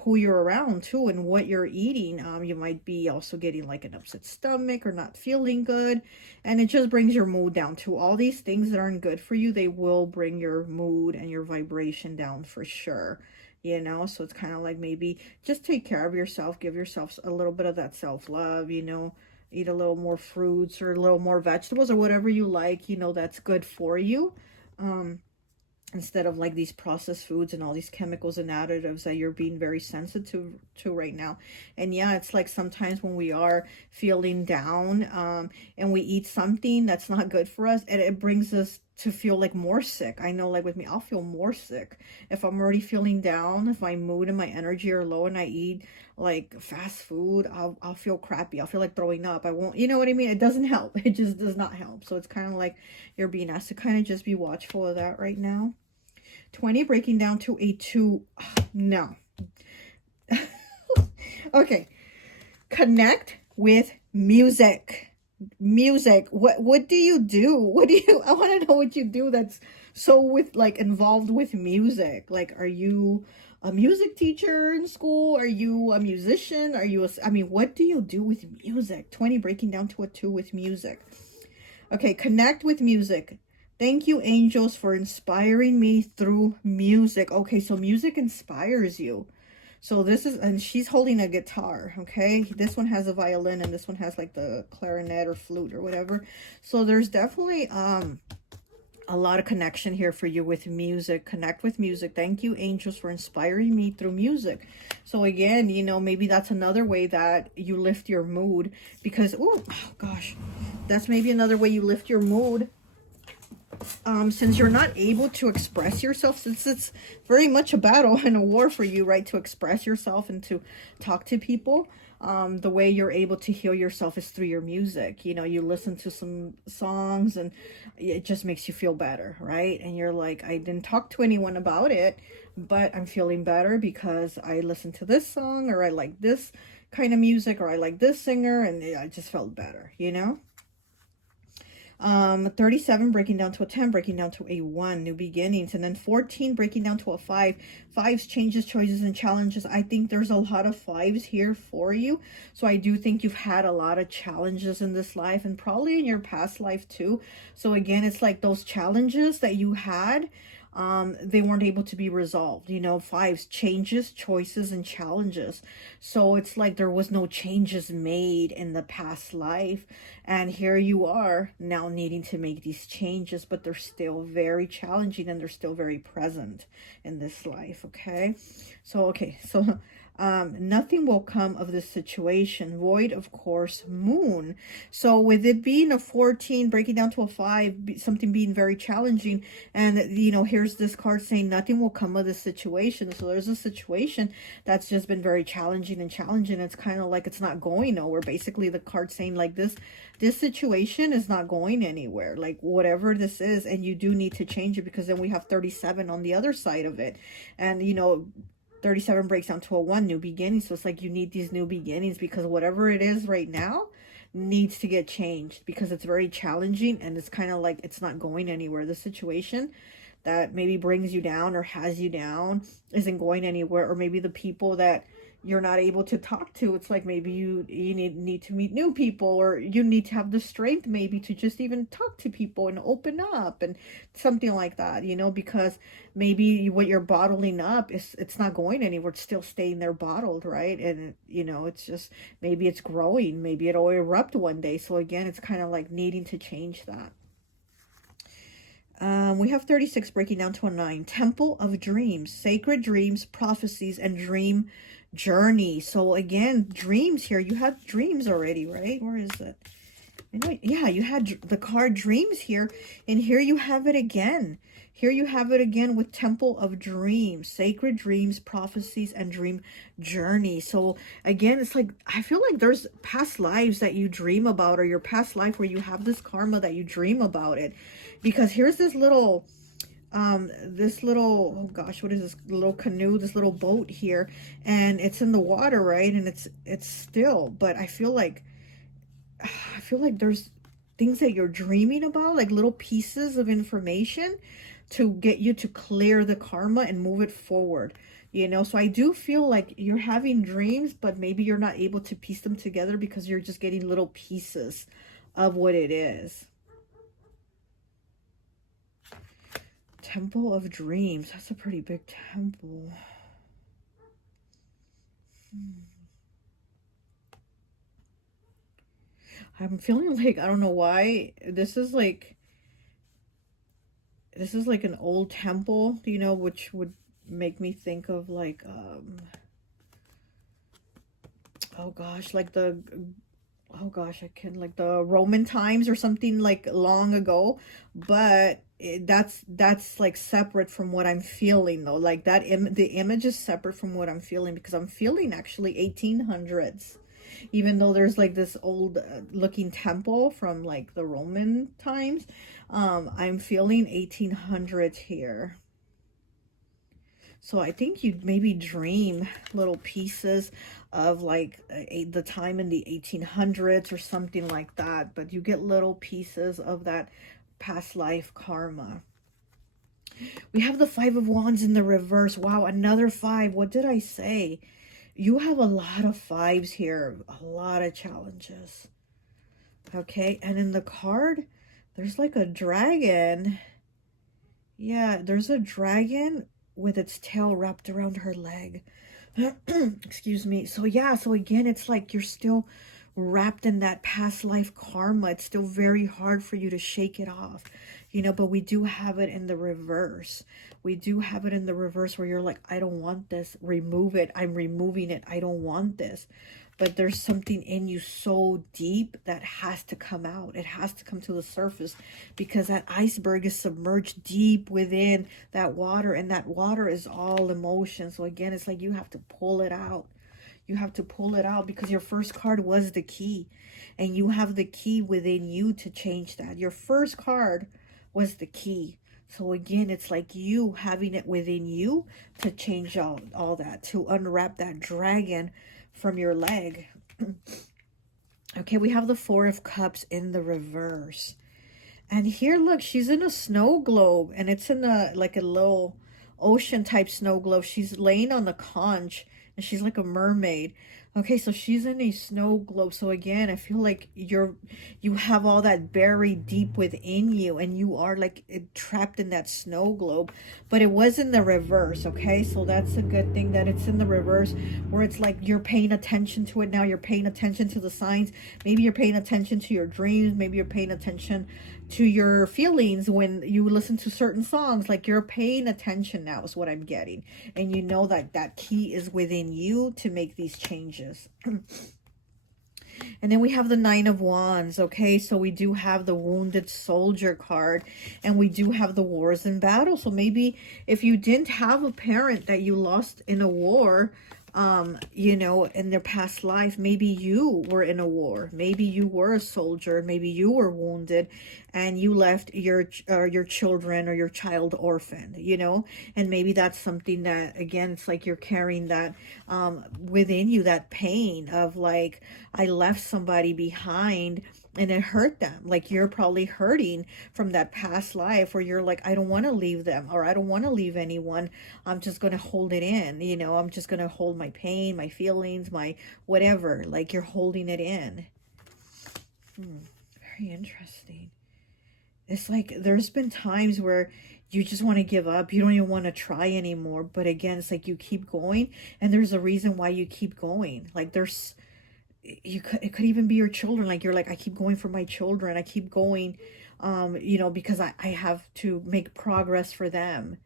who you're around too and what you're eating. You might be also getting like an upset stomach or not feeling good, and it just brings your mood down too. All these things that aren't good for you, they will bring your mood and your vibration down for sure, you know. So it's kind of like, maybe just take care of yourself, give yourself a little bit of that self-love, you know. Eat a little more fruits or a little more vegetables or whatever you like, you know, that's good for you. Instead of like these processed foods and all these chemicals and additives that you're being very sensitive to right now. And yeah, it's like sometimes when we are feeling down, and we eat something that's not good for us, and it brings us to feel like more sick. I know, like with me, I'll feel more sick if I'm already feeling down. If my mood and my energy are low and I eat like fast food, I'll feel crappy. I'll feel like throwing up. I won't, you know what I mean? It doesn't help. It just does not help. So it's kind of like you're being asked to kind of just be watchful of that right now. 20 breaking down to a 2. No. Okay. Connect with music. Music. What do you do? I want to know what you do that's so with like involved with music. Like, are you a music teacher in school? Are you a musician? Are you I mean, what do you do with music? 20 breaking down to a 2 with music. Okay, connect with music. Thank you, angels, for inspiring me through music. Okay, so music inspires you. So this is, and she's holding a guitar, okay? This one has a violin and this one has like the clarinet or flute or whatever. So there's definitely a lot of connection here for you with music. Connect with music. Thank you, angels, for inspiring me through music. So again, you know, maybe that's another way that you lift your mood, because, oh gosh, that's maybe another way you lift your mood. Since you're not able to express yourself, since it's very much a battle and a war for you, right, to express yourself and to talk to people, the way you're able to heal yourself is through your music. You know, you listen to some songs and it just makes you feel better, right? And you're like, I didn't talk to anyone about it, but I'm feeling better because I listened to this song, or I like this kind of music, or I like this singer, and I just felt better, you know? 37 breaking down to a 10, breaking down to a 1, new beginnings. And then 14 breaking down to a 5. 5s, changes, choices, and challenges. I think there's a lot of 5s here for you. So I do think you've had a lot of challenges in this life, and probably in your past life too. So again, it's like those challenges that you had, they weren't able to be resolved. You know, 5s, changes, choices, and challenges. So it's like there was no changes made in the past life, and here you are now needing to make these changes, but they're still very challenging and they're still very present in this life. Okay, so nothing will come of this situation. Void, of course, moon. So with it being a 14, breaking down to a 5, something being very challenging, and, you know, here's this card saying nothing will come of this situation. So there's a situation that's just been very challenging and challenging. It's kind of like it's not going nowhere. Basically, the card saying like this situation is not going anywhere, like whatever this is, and you do need to change it, because then we have 37 on the other side of it. And, you know, 37 breaks down to a 1, new beginnings. So it's like you need these new beginnings, because whatever it is right now needs to get changed, because it's very challenging and it's kind of like it's not going anywhere. The situation that maybe brings you down or has you down isn't going anywhere. Or maybe the people that you're not able to talk to, it's like maybe you need to meet new people, or you need to have the strength maybe to just even talk to people and open up and something like that, you know, because maybe what you're bottling up it's not going anywhere. It's still staying there bottled, right? And, you know, it's just, maybe it's growing, maybe it'll erupt one day. So again, it's kind of like needing to change that. We have 36 breaking down to a 9. Temple of Dreams, Sacred Dreams, Prophecies, and Dream Journey. So again, dreams here. You had dreams already, right? Where is it? Yeah, you had the card Dreams here, and here you have it again. Here you have it again with Temple of Dreams, Sacred Dreams, Prophecies, and Dream Journey. So again, it's like, I feel like there's past lives that you dream about, or your past life where you have this karma that you dream about it. Because here's this little, oh gosh, what is this little canoe, this little boat here, and it's in the water, right? And it's still, but I feel like there's things that you're dreaming about, like little pieces of information to get you to clear the karma and move it forward, you know? So I do feel like you're having dreams, but maybe you're not able to piece them together because you're just getting little pieces of what it is. Temple of Dreams. That's a pretty big temple. I'm feeling like, I don't know why, this is like an old temple, you know, which would make me think of like, oh gosh, like the, oh gosh, I can, like the Roman times or something like long ago, but that's like separate from what I'm feeling though. Like that, the image is separate from what I'm feeling, because I'm feeling actually 1800s. Even though there's like this old looking temple from like the Roman times, I'm feeling 1800s here. So I think you'd maybe dream little pieces of like the time in the 1800s or something like that, but you get little pieces of that past life karma. We have the 5 of Wands in the reverse. Wow, another 5. What did I say? You have a lot of 5s here, a lot of challenges. Okay, and in the card, there's like a dragon. Yeah, there's a dragon with its tail wrapped around her leg. Excuse me. So yeah, so again, it's like you're still wrapped in that past life karma. It's still very hard for you to shake it off, you know, but we do have it in the reverse. We do have it in the reverse where you're like, I don't want this, remove it, I'm removing it, I don't want this. But there's something in you so deep that has to come out. It has to come to the surface, because that iceberg is submerged deep within that water, and that water is all emotion. So again, it's like you have to pull it out. You have to pull it out, because your first card was the key, and you have the key within you to change that. Your first card was the key. So again, it's like you having it within you to change all that, to unwrap that dragon from your leg. Okay, we have the 4 of Cups in the reverse. And here, look, she's in a snow globe, and it's in a like a little ocean type snow globe. She's laying on the conch, and she's like a mermaid. Okay, so she's in a snow globe. So again, I feel like you have all that buried deep within you, and you are like trapped in that snow globe. But it was in the reverse, okay? So that's a good thing that it's in the reverse, where it's like you're paying attention to it now. You're paying attention to the signs. Maybe you're paying attention to your dreams. Maybe you're paying attention to your feelings when you listen to certain songs. Like you're paying attention now is what I'm getting, and you know that that key is within you to make these changes. And then we have the 9 of Wands. Okay, so we do have the Wounded Soldier card, and we do have the Wars and Battle. So maybe if you didn't have a parent that you lost in a war, you know, in their past life, maybe you were in a war, maybe you were a soldier, maybe you were wounded, and you left your children or your child orphaned, you know, and maybe that's something that, again, it's like you're carrying that within you, that pain of like, I left somebody behind and it hurt them. Like you're probably hurting from that past life where you're like, I don't want to leave them, or I don't want to leave anyone. I'm just going to hold it in, you know, I'm just going to hold my pain, my feelings, my whatever, like you're holding it in. Very interesting. It's like there's been times where you just want to give up. You don't even want to try anymore. But again, it's like you keep going, and there's a reason why you keep going. Like there's, it could even be your children. Like you're like, I keep going for my children. I keep going you know, because I have to make progress for them.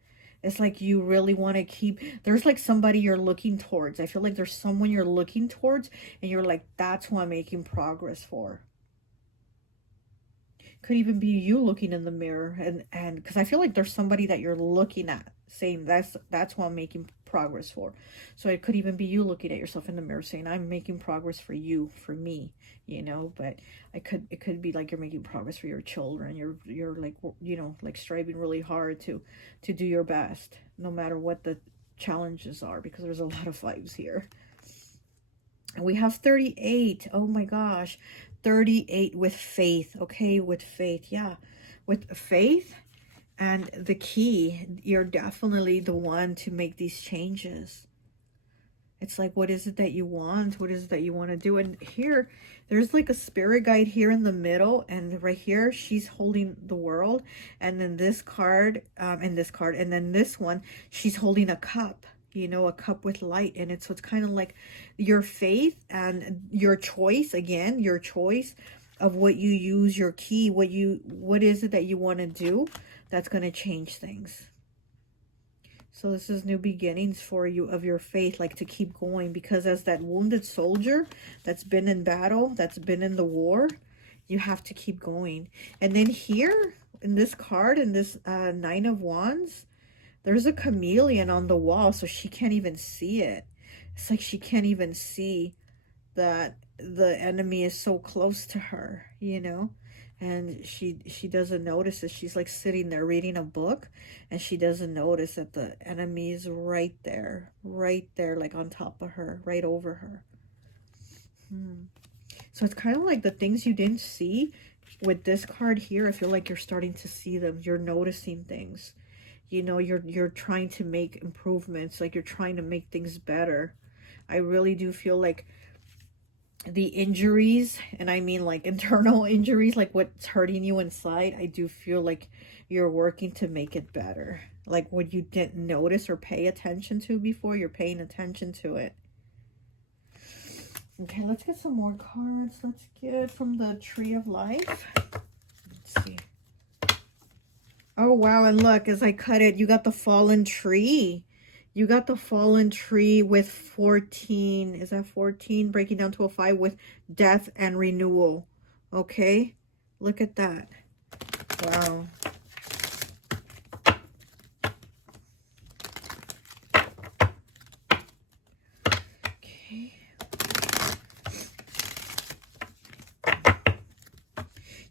It's like you really want to keep, there's like somebody you're looking towards. I feel like there's someone you're looking towards and you're like, that's who I'm making progress for. Could even be you looking in the mirror, and because I feel like there's somebody that you're looking at saying that's what I'm making progress for. So it could even be you looking at yourself in the mirror saying, I'm making progress for you, for me, you know. But it could be like you're making progress for your children. You're like, you know, like striving really hard to do your best no matter what the challenges are, because there's a lot of vibes here. And we have 38. Oh my gosh. 38 with faith. Okay, with faith. Yeah. With faith and the key, you're definitely the one to make these changes. It's like, what is it that you want? What is it that you want to do? And here, there's like a spirit guide here in the middle. And right here, she's holding the world. And then this card, and this card. And then this one, she's holding a cup. You know, a cup with light in it. So it's kind of like your faith and your choice, again, your choice of what you use, your key, what is it that you want to do that's going to change things. So this is new beginnings for you of your faith, like to keep going, because as that wounded soldier that's been in battle, that's been in the war, you have to keep going. And then here in this card, in this Nine of Wands, there's a chameleon on the wall, so she can't even see it. It's like she can't even see that the enemy is so close to her, you know? And she doesn't notice it. She's like sitting there reading a book, and she doesn't notice that the enemy is right there, like on top of her, right over her. So it's kind of like the things you didn't see with this card here. I feel like you're starting to see them. You're noticing things. You know, you're trying to make improvements, like you're trying to make things better. I really do feel like the injuries, and I mean like internal injuries, like what's hurting you inside, I do feel like you're working to make it better. Like what you didn't notice or pay attention to before, you're paying attention to it. Okay, let's get some more cards. Let's get from the Tree of Life. Let's see. Oh, wow. And look, as I cut it, you got the fallen tree. You got the fallen tree with 14. Is that 14? Breaking down to a 5 with death and renewal. Okay. Look at that. Wow. Okay.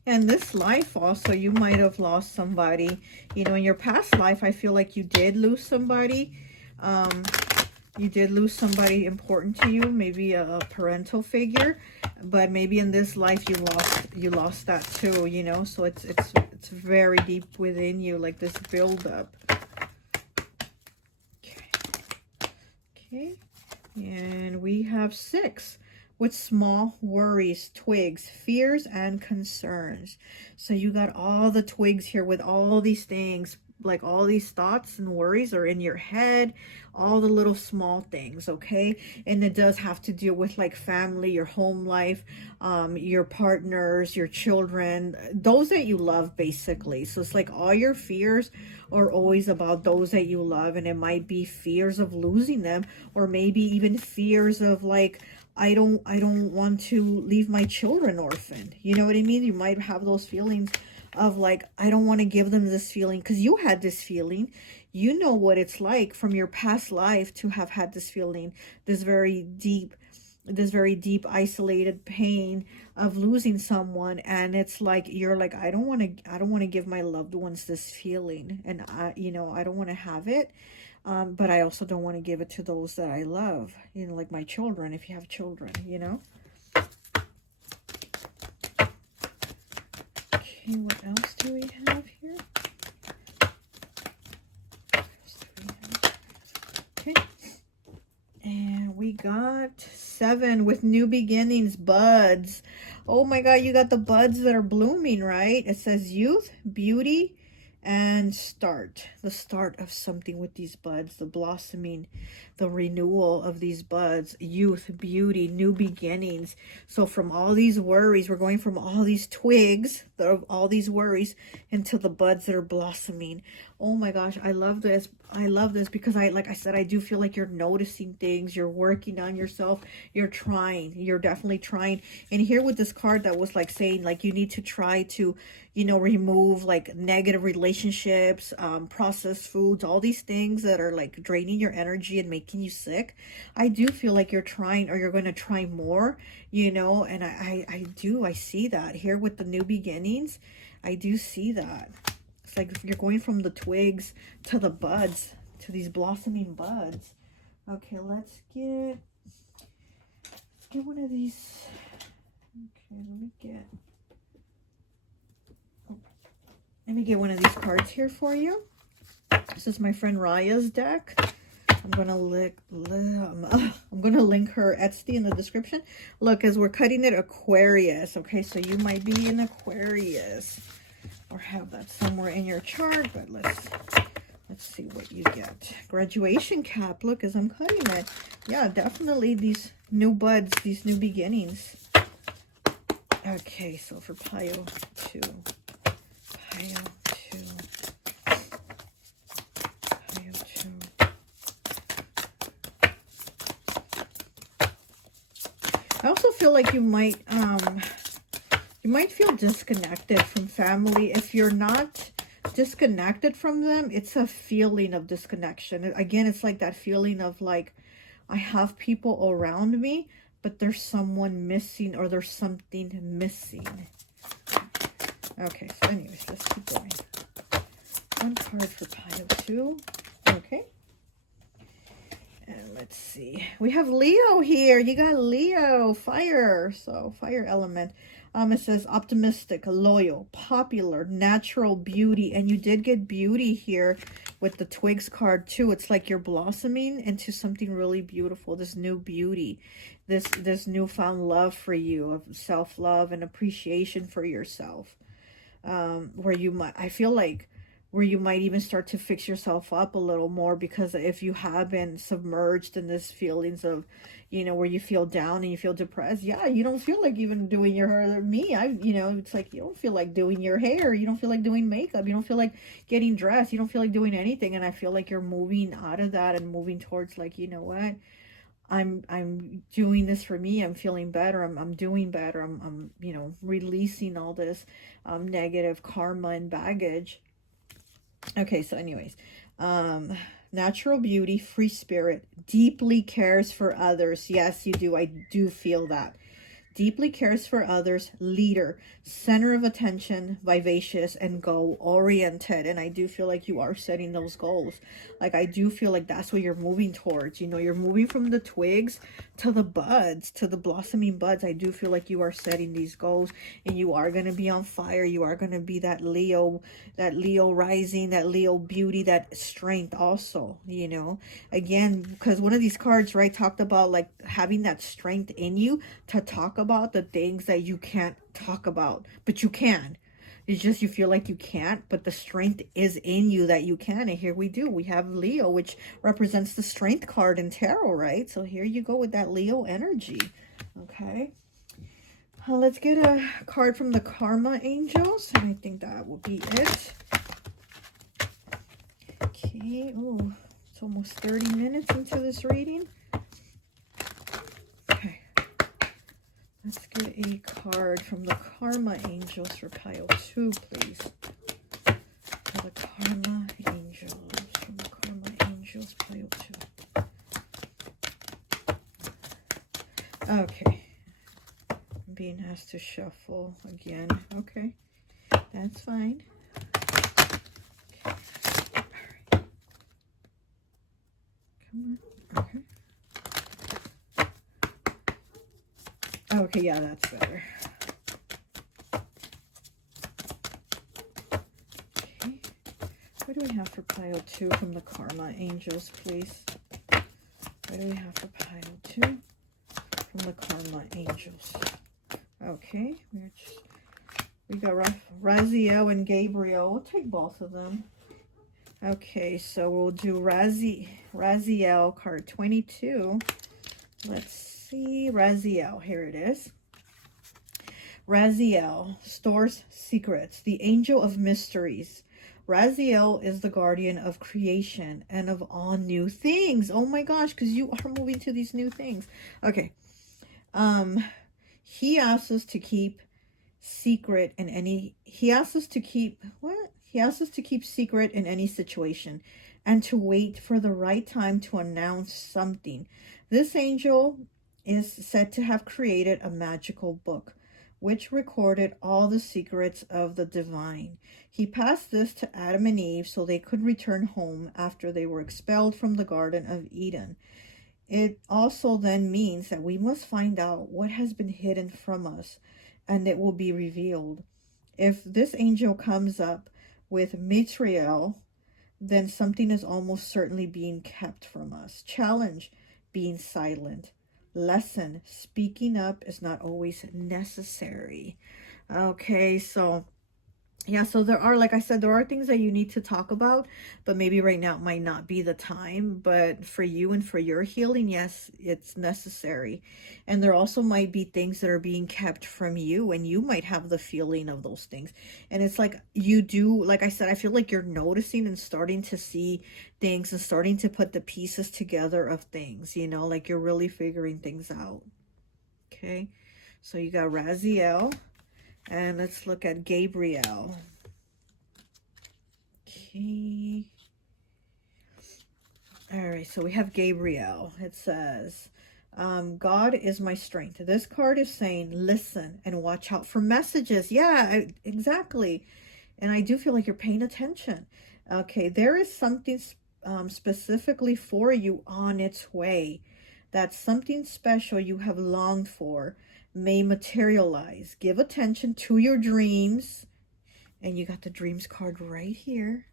And this life also, you might have lost somebody. You know, in your past life, I feel like you did lose somebody. You did lose somebody important to you, maybe a parental figure. But maybe in this life, you lost that too, you know. So it's very deep within you, like this buildup. Okay. And we have 6. With small worries, twigs, fears, and concerns. So you got all the twigs here with all these things, like all these thoughts and worries are in your head, all the little small things, okay? And it does have to deal with like family, your home life, your partners, your children, those that you love, basically. So it's like all your fears are always about those that you love, and it might be fears of losing them, or maybe even fears of like, I don't want to leave my children orphaned. You know what I mean? You might have those feelings of like, I don't want to give them this feeling, because you had this feeling. You know what it's like from your past life to have had this feeling, this very deep isolated pain of losing someone. And it's like, you're like, I don't want to give my loved ones this feeling, and I don't want to have it. But I also don't want to give it to those that I love, you know, like my children, if you have children, you know. Okay, what else do we have here? Okay. And we got 7 with new beginnings, buds. Oh my God, you got the buds that are blooming, right? It says youth, beauty, and the start of something with these buds, the blossoming, the renewal of these buds, youth, beauty, new beginnings. So from all these worries, we're going from all these twigs of all these worries into the buds that are blossoming. Oh my gosh, I love this. I love this because like I said, I do feel like you're noticing things, you're working on yourself, you're trying, you're definitely trying. And here with this card that was like saying like you need to try to, you know, remove like negative relationships, processed foods, all these things that are like draining your energy and making you sick. I do feel like you're trying, or you're going to try more, you know, and I see that here with the new beginnings. I do see that. It's like you're going from the twigs to the buds, to these blossoming buds. Okay, let's get one of these. Okay, let me get one of these cards here for you. This is my friend Raya's deck. I'm gonna link her Etsy in the description. Look, as we're cutting it, Aquarius. Okay, so you might be an Aquarius, or have that somewhere in your chart, but let's see what you get. Graduation cap. Look, as I'm cutting it, yeah, definitely these new buds, these new beginnings. Okay, so for pile 2, I also feel like you might feel disconnected from family. If you're not disconnected from them, it's a feeling of disconnection. Again, it's like that feeling of like, I have people around me, but there's someone missing, or there's something missing. Okay, so anyways, let's keep going. One card for pile 2. Okay. And let's see. We have Leo here. You got Leo, fire. So fire element. It says optimistic, loyal, popular, natural, beauty. And you did get beauty here with the twigs card too. It's like you're blossoming into something really beautiful. This new beauty, this newfound love for you, of self-love and appreciation for yourself. Where you might, I feel like, where you might even start to fix yourself up a little more, because if you have been submerged in this feelings of, you know, where you feel down and you feel depressed, yeah, you don't feel like even doing your hair. You know, it's like you don't feel like doing your hair, you don't feel like doing makeup, you don't feel like getting dressed, you don't feel like doing anything. And I feel like you're moving out of that and moving towards like, you know what, I'm doing this for me. I'm feeling better. I'm doing better. I'm you know, releasing all this negative karma and baggage. Okay, so anyways, natural beauty, free spirit, deeply cares for others. Yes, you do. I do feel that. Deeply cares for others, leader, center of attention, vivacious, and goal-oriented. And I do feel like you are setting those goals. Like, I do feel like that's what you're moving towards. You know, you're moving from the twigs to the buds, to the blossoming buds. I do feel like you are setting these goals, and you are going to be on fire. You are going to be that Leo rising, that Leo beauty, that strength also, you know. Again, because one of these cards, right, talked about like having that strength in you to talk about the things that you can't talk about, but you can. It's just you feel like you can't, but the strength is in you that you can. And here we do. We have Leo, which represents the strength card in tarot, right? So here you go with that Leo energy. Okay. Let's get a card from the Karma Angels. And I think that will be it. Okay. Oh, it's almost 30 minutes into this reading. Okay. Let's get a card from the Karma Angels for pile 2, please. For the Karma Angels. From the Karma Angels, pile 2. Okay. I'm being asked to shuffle again. Okay. That's fine. Okay. All right. Come on. Okay. Okay, yeah, that's better. Okay. What do we have for pile 2 from the Karma Angels, please? What do we have for pile 2 from the Karma Angels? Okay, we're just We got Raziel and Gabriel. We'll take both of them. Okay, so we'll do Raziel, card 22. Let's see. Raziel, here it is. Raziel stores secrets, the angel of mysteries. Raziel is the guardian of creation and of all new things. Oh my gosh, because you are moving to these new things. Okay. He asks us to keep secret in any, he asks us to keep, what? He asks us to keep secret in any situation and to wait for the right time to announce something. This angel is said to have created a magical book which recorded all the secrets of the divine. He passed this to Adam and Eve so they could return home after they were expelled from the Garden of Eden. It also then means that we must find out what has been hidden from us, and it will be revealed. If this angel comes up with material, then something is almost certainly being kept from us. Challenge: being silent. Lesson: speaking up is not always necessary. Okay, so yeah, so there are, like I said, there are things that you need to talk about, but maybe right now it might not be the time. But for you and for your healing, yes, it's necessary. And there also might be things that are being kept from you, and you might have the feeling of those things. And it's like you do, like I said, I feel like you're noticing and starting to see things and starting to put the pieces together of things, you know, like you're really figuring things out. Okay, so you got Raziel. And let's look at Gabriel. Okay. All right, so we have Gabriel. It says, God is my strength. This card is saying, listen and watch out for messages. Yeah, exactly. And I do feel like you're paying attention. Okay, there is something specifically for you on its way. That's something special you have longed for may materialize. Give attention to your dreams. And you got the dreams card right here.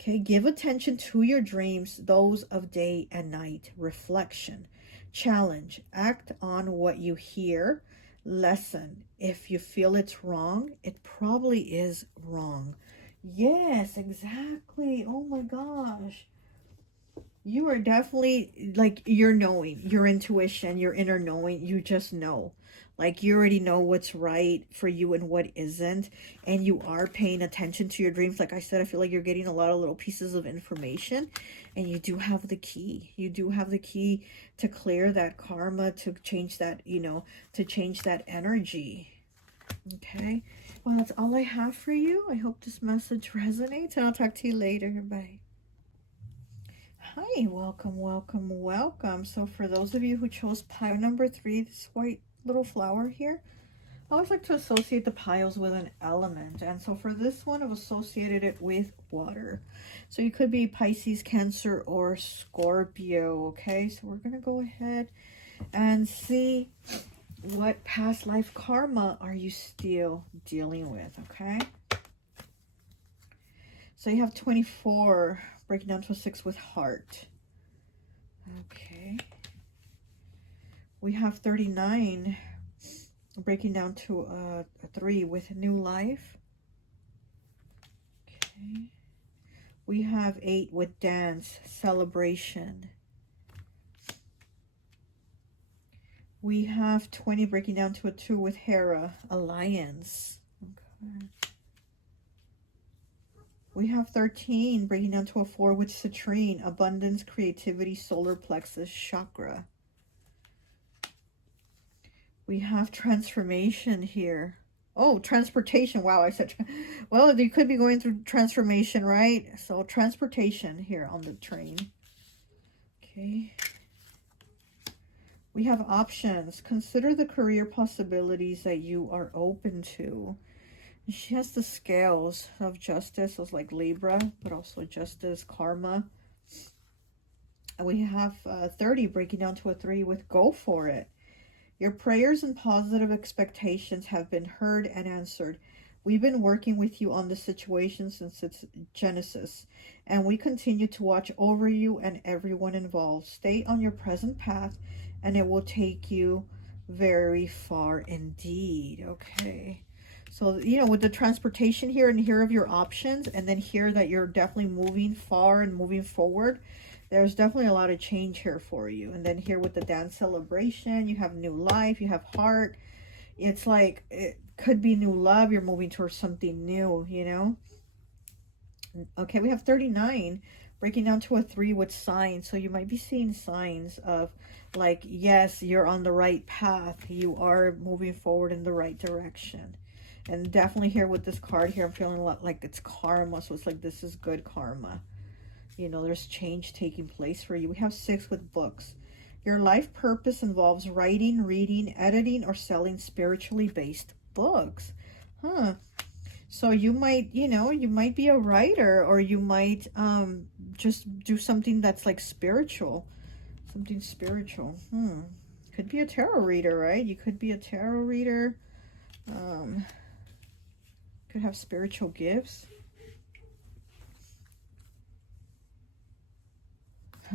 Okay, give attention to your dreams, those of day and night. Reflection. Challenge: act on what you hear. Lesson: if you feel it's wrong, it probably is wrong. Yes, exactly. Oh my gosh. You are definitely, like, you're knowing, your intuition, your inner knowing, you just know. Like, you already know what's right for you and what isn't. And you are paying attention to your dreams. Like I said, I feel like you're getting a lot of little pieces of information. And you do have the key. You do have the key to clear that karma, to change that, you know, to change that energy. Okay. Well, that's all I have for you. I hope this message resonates. And I'll talk to you later. Bye. Hi, welcome, welcome, welcome. So for those of you who chose pile number 3, this white little flower here, I always like to associate the piles with an element. And so for this one, I've associated it with water. So you could be Pisces, Cancer, or Scorpio, okay? So we're going to go ahead and see what past life karma are you still dealing with, okay? So you have 24, breaking down to a 6 with heart. Okay. We have 39, breaking down to a 3 with new life. Okay. We have 8 with dance, celebration. We have 20, breaking down to a 2 with Hera, alliance. Okay. We have 13, breaking down to a 4 with citrine, abundance, creativity, solar plexus, chakra. We have transformation here. Oh, transportation. Wow, I said, well, you could be going through transformation, right? So transportation here on the train. Okay. We have options. Consider the career possibilities that you are open to. She has the scales of justice, so it's like Libra, but also justice, karma. And we have 30, breaking down to a 3 with go for it. Your prayers and positive expectations have been heard and answered. We've been working with you on the situation since its genesis, and we continue to watch over you and everyone involved. Stay on your present path, and it will take you very far indeed. Okay. So, you know, with the transportation here and here of your options, and then here that you're definitely moving far and moving forward, there's definitely a lot of change here for you. And then here with the dance celebration, you have new life, you have heart. It's like, it could be new love. You're moving towards something new, you know? Okay, we have 39 breaking down to a 3 with signs. So you might be seeing signs of like, yes, you're on the right path. You are moving forward in the right direction. And definitely here with this card here, I'm feeling a lot like it's karma. So it's like, this is good karma. You know, there's change taking place for you. We have 6 with books. Your life purpose involves writing, reading, editing, or selling spiritually based books. Huh. So you might, you know, you might be a writer, or you might just do something that's like spiritual. Something spiritual. Could be a tarot reader, right? You could be a tarot reader. Could have spiritual gifts.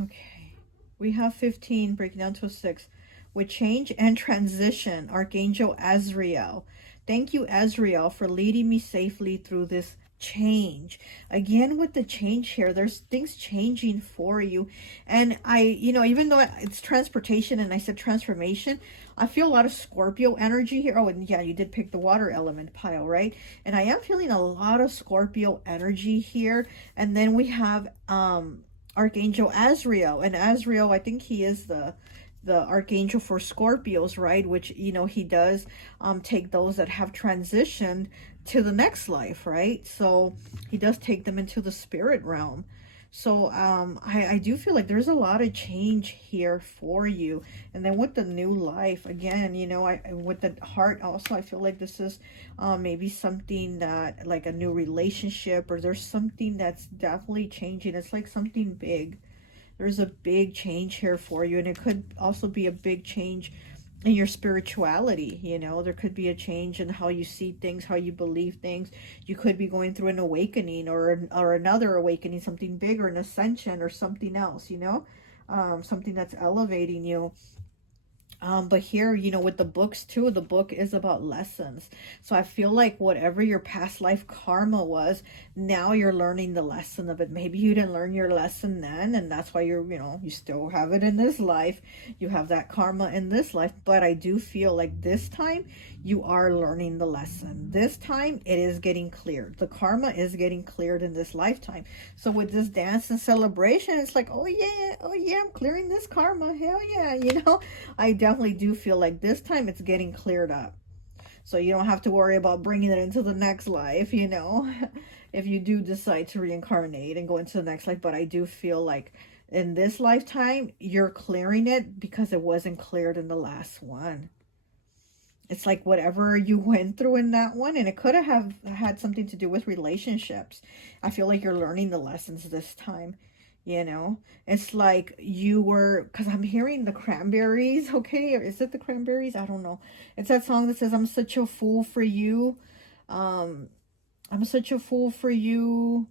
Okay. We have 15 breaking down to a 6 with change and transition. Archangel Azrael. Thank you, Azrael, for leading me safely through this change. Again, with the change here, there's things changing for you. And you know, even though it's transportation and I said transformation, I feel a lot of Scorpio energy here. Oh, and yeah, you did pick the water element pile, right? And I am feeling a lot of Scorpio energy here. And then we have Archangel Azrael. And Azrael, I think he is the archangel for Scorpios, right? Which, you know, he does take those that have transitioned to the next life, right? So he does take them into the spirit realm. So I do feel like there's a lot of change here for you. And then with the new life, again, you know, with the heart also, I feel like this is maybe something that, like a new relationship, or there's something that's definitely changing. It's like something big. There's a big change here for you, and it could also be a big change in your spirituality. You know, there could be a change in how you see things, how you believe things. You could be going through an awakening, or another awakening, something bigger, an ascension, or something else, you know, something that's elevating you. But here, you know, with the books too, the book is about lessons. So I feel like whatever your past life karma was, now you're learning the lesson of it. Maybe you didn't learn your lesson then, and that's why you're, you know, you still have it in this life. You have that karma in this life. But I do feel like this time you are learning the lesson. This time it is getting cleared. The karma is getting cleared in this lifetime. So with this dance and celebration, it's like, oh yeah, I'm clearing this karma. Hell yeah, you know, I definitely do feel like this time it's getting cleared up. So you don't have to worry about bringing it into the next life, you know, if you do decide to reincarnate and go into the next life. But I do feel like in this lifetime, you're clearing it because it wasn't cleared in the last one. It's like whatever you went through in that one, and it could have had something to do with relationships. I feel like you're learning the lessons this time, you know. It's like you were, because I'm hearing the Cranberries, okay? Or is it the Cranberries? I don't know. It's that song that says, I'm such a fool for you. I'm such a fool for you.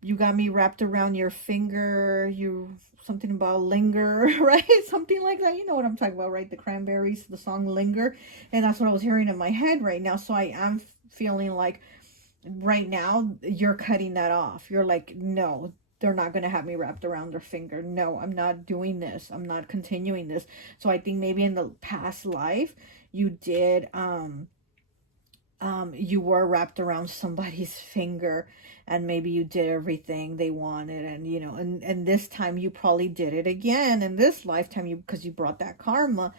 You got me wrapped around your finger. You, something about linger, right? Something like that. You know what I'm talking about, right? The Cranberries, the song Linger. And that's what I was hearing in my head right now. So I am feeling like right now you're cutting that off. You're like, no, they're not going to have me wrapped around their finger. No, I'm not doing this. I'm not continuing this. So I think maybe in the past life you did, you were wrapped around somebody's finger, and maybe you did everything they wanted, and you know, and this time you probably did it again in this lifetime, because you brought that karma.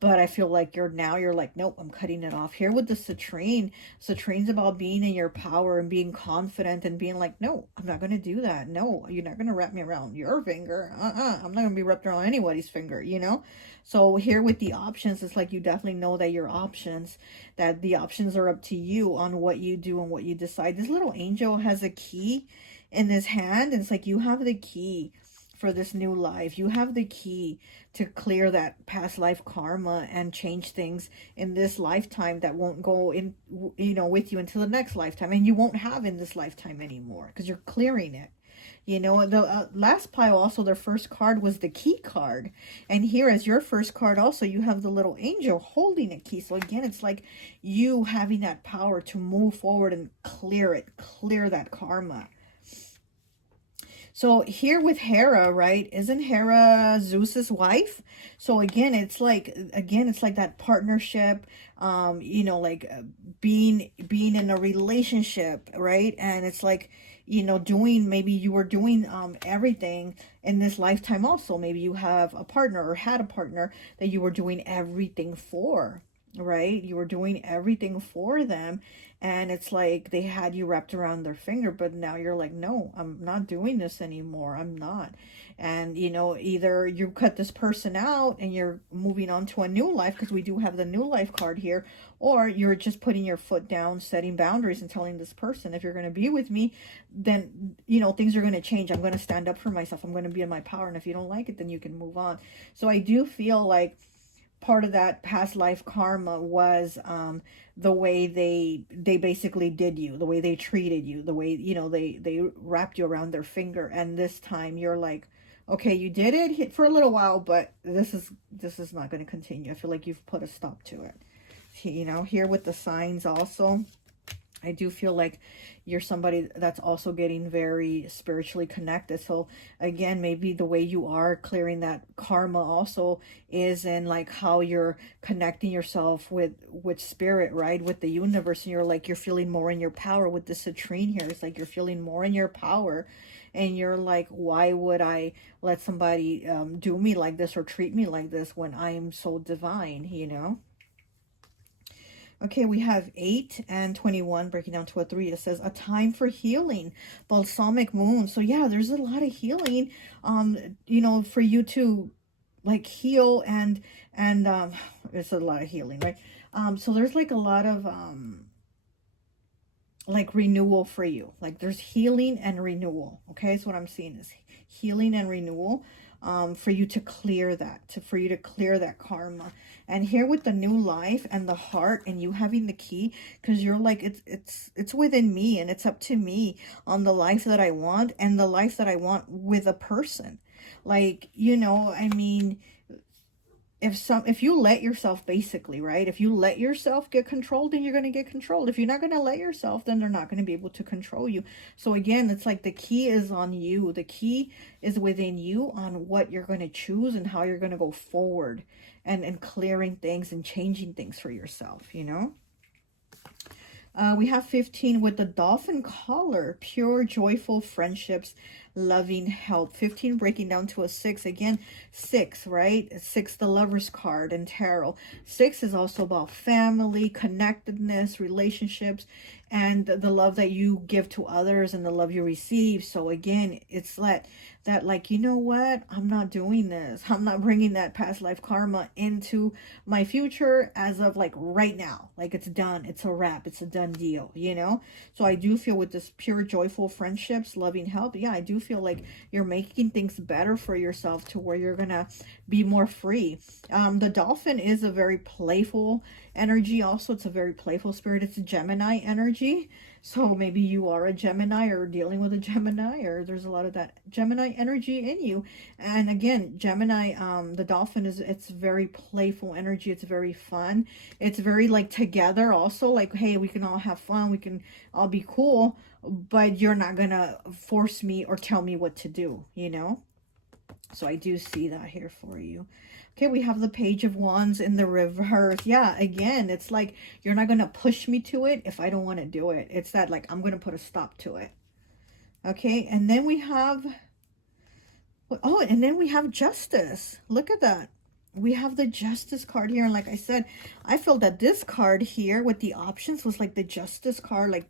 But I feel like you're like, nope, I'm cutting it off. Here with the citrine, citrine's about being in your power and being confident and being like, no, I'm not going to do that. No, you're not going to wrap me around your finger. I'm not going to be wrapped around anybody's finger, you know? So here with the options, it's like you definitely know that your options, that the options are up to you on what you do and what you decide. This little angel has a key in his hand, and it's like you have the key for this new life. You have the key to clear that past life karma and change things in this lifetime that won't go in, you know, with you into the next lifetime, and you won't have in this lifetime anymore because you're clearing it. You know, the last pile also, their first card was the key card. And here as your first card also, you have the little angel holding a key. So again, it's like you having that power to move forward and clear that karma. So here with Hera, right? Isn't Hera Zeus's wife? So again, it's like that partnership, you know, like being in a relationship, right? And it's like, you know, maybe you were doing everything in this lifetime also. Maybe you have a partner or had a partner that you were doing everything for, right? You were doing everything for them, and it's like they had you wrapped around their finger, but now you're like, no, I'm not doing this anymore. I'm not. And, you know, either you cut this person out and you're moving on to a new life, because we do have the new life card here, or you're just putting your foot down, setting boundaries and telling this person, if you're going to be with me, then, you know, things are going to change. I'm going to stand up for myself. I'm going to be in my power. And if you don't like it, then you can move on. So I do feel like part of that past life karma was the way they basically did you, the way they treated you, the way, you know, they wrapped you around their finger. And this time you're like, okay, you did it for a little while, but this is not going to continue. I feel like you've put a stop to it. You know, here with the signs also, I do feel like you're somebody that's also getting very spiritually connected. So again, maybe the way you are clearing that karma also is in like how you're connecting yourself with spirit, right? With the universe. And you're feeling more in your power with the citrine here. It's like you're feeling more in your power. And you're like, why would I let somebody do me like this or treat me like this when I'm so divine, you know? Okay, we have 8 and 21 breaking down to a 3. It says a time for healing, balsamic moon. So yeah, there's a lot of healing, you know, for you to like heal and it's a lot of healing, right? So there's like a lot of like renewal for you. Like there's healing and renewal. Okay, so what I'm seeing is healing and renewal for you to clear that, for you to clear that karma. And here with the new life and the heart and you having the key, because you're like, it's within me and it's up to me on the life that I want and the life that I want with a person. Like, you know, I mean, if you let yourself, basically, right? If you let yourself get controlled, then you're going to get controlled. If you're not going to let yourself, then they're not going to be able to control you. So again, it's like the key is on you. The key is within you on what you're going to choose and how you're going to go forward and clearing things and changing things for yourself, you know? We have 15 with the dolphin collar, pure, joyful friendships, loving help. 15 breaking down to a 6. Again, 6, right? 6, the lover's card in tarot. 6 is also about family, connectedness, relationships, and the love that you give to others and the love you receive. So again, it's that like, you know what? I'm not doing this. I'm not bringing that past life karma into my future as of like right now. Like it's done. It's a wrap. It's a done deal, you know? So I do feel with this pure, joyful friendships, loving help. Yeah, I do feel like you're making things better for yourself to where you're going to be more free. The dolphin is a very playful energy. Also, it's a very playful spirit. It's a Gemini energy. So maybe you are a Gemini or dealing with a Gemini, or there's a lot of that Gemini energy in you. And again, Gemini, the dolphin it's very playful energy. It's very fun. It's very like together also, like, hey, we can all have fun. We can all be cool, but you're not going to force me or tell me what to do, you know? So I do see that here for you. Okay, we have the Page of Wands in the reverse. Yeah, again, it's like you're not going to push me to it if I don't want to do it. It's that like I'm going to put a stop to it. Okay, and then we have... Oh, and then we have Justice. Look at that. We have the Justice card here. And like I said, I feel that this card here with the options was like the Justice card, like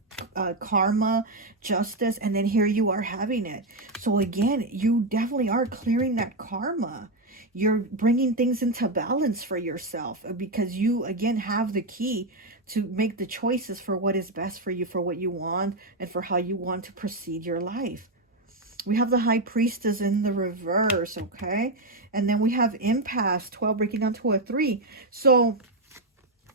karma, justice. And then here you are having it. So again, you definitely are clearing that karma. You're bringing things into balance for yourself because you, again, have the key to make the choices for what is best for you, for what you want, and for how you want to proceed your life. We have the High Priestess in the reverse, okay? And then we have Impasse, 12 breaking down to a 3. So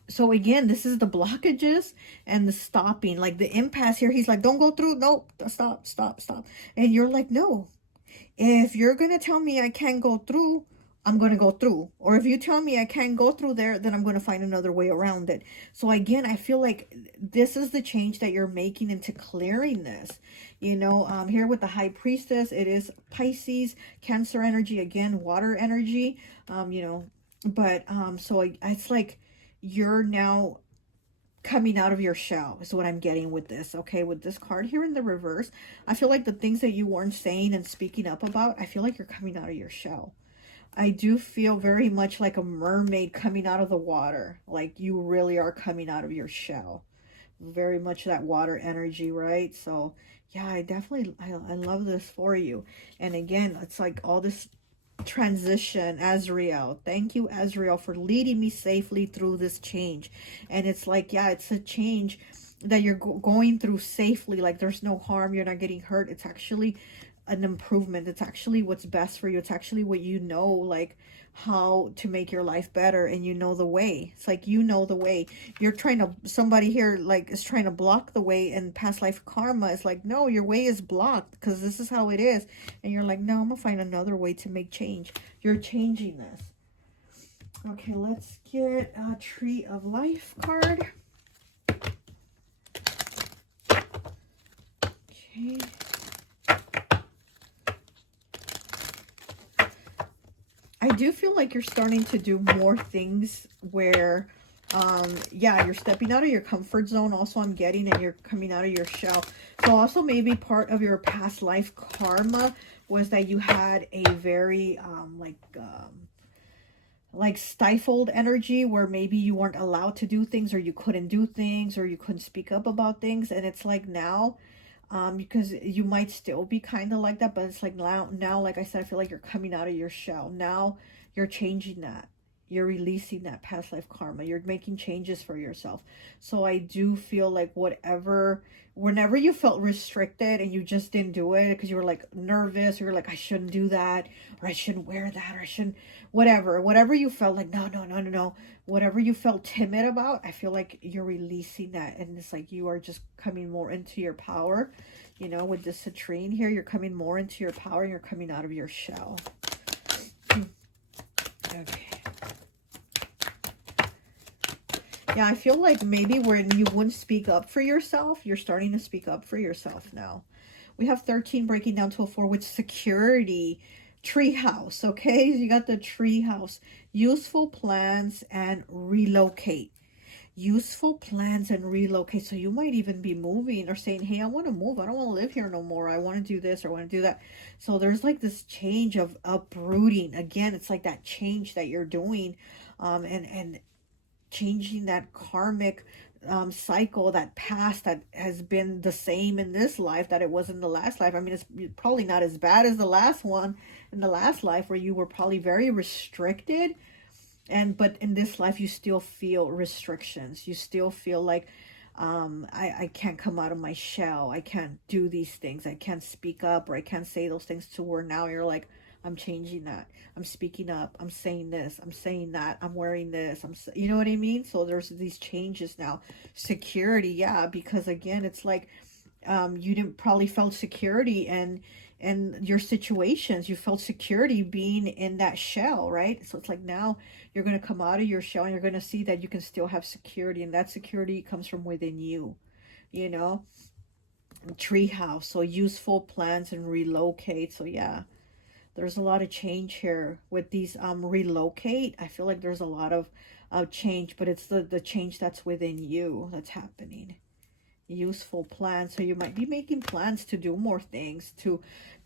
So again, this is the blockages and the stopping, like the impasse here. He's like, don't go through. Nope. Stop, stop, stop. And you're like, no, if you're going to tell me I can't go through, I'm going to go through. Or if you tell me I can't go through there, then I'm going to find another way around it. So again, I feel like this is the change that you're making into clearing this. You know, here with the High Priestess, it is Pisces, Cancer energy, again, water energy, you know, but so it's like you're now coming out of your shell is what I'm getting with this. Okay, with this card here in the reverse, I feel like the things that you weren't saying and speaking up about, I feel like you're coming out of your shell. I do feel very much like a mermaid coming out of the water. Like you really are coming out of your shell. Very much that water energy, right? So yeah, I love this for you. And again, it's like all this transition. Azrael, thank you, Azrael, for leading me safely through this change. And it's like, yeah, it's a change that you're going through safely. Like there's no harm, you're not getting hurt. It's actually an improvement. It's actually what's best for you. It's actually what you know, like how to make your life better, and you know the way. It's like you know the way. You're trying to, somebody here like is trying to block the way, and past life karma is like, no, your way is blocked because this is how it is. And you're like, no, I'm gonna find another way to make change. You're changing this. Okay, let's get a Tree of Life card. Okay. I do feel like you're starting to do more things where, yeah, you're stepping out of your comfort zone. Also, I'm getting, and you're coming out of your shell. So also maybe part of your past life karma was that you had a very, like stifled energy where maybe you weren't allowed to do things, or you couldn't do things, or you couldn't speak up about things. And it's like now, because you might still be kind of like that, but it's like now, like I said, I feel like you're coming out of your shell. Now you're changing that. You're releasing that past life karma. You're making changes for yourself. So I do feel like whenever you felt restricted and you just didn't do it because you were like nervous, or you're like, I shouldn't do that, or I shouldn't wear that, or I shouldn't, whatever you felt like, no, whatever you felt timid about, I feel like you're releasing that. And it's like you are just coming more into your power. You know, with this citrine here, you're coming more into your power, and you're coming out of your shell. Okay. Yeah, I feel like maybe when you wouldn't speak up for yourself, you're starting to speak up for yourself now. We have 13 breaking down to a 4 with security. Treehouse, okay? You got the treehouse. Useful plans and relocate. Useful plans and relocate. So you might even be moving or saying, hey, I want to move. I don't want to live here no more. I want to do this or I want to do that. So there's like this change of uprooting. Again, it's like that change that you're doing, and changing that karmic cycle, that past that has been the same in this life that it was in the last life. I mean, it's probably not as bad as the last one in the last life, where you were probably very restricted, but in this life you still feel restrictions. You still feel like I can't come out of my shell. I can't do these things. I can't speak up, or I can't say those things to her. Now you're like, I'm changing that. I'm speaking up. I'm saying this. I'm saying that. I'm wearing this. You know what I mean? So there's these changes now. Security, yeah, because again, it's like you didn't probably felt security and your situations. You felt security being in that shell, right? So it's like now you're going to come out of your shell, and you're going to see that you can still have security, and that security comes from within you, you know? Treehouse, so useful plans and relocate. So yeah. There's a lot of change here with these relocate. I feel like there's a lot of change, but it's the change that's within you that's happening. Useful plans. So you might be making plans to do more things, to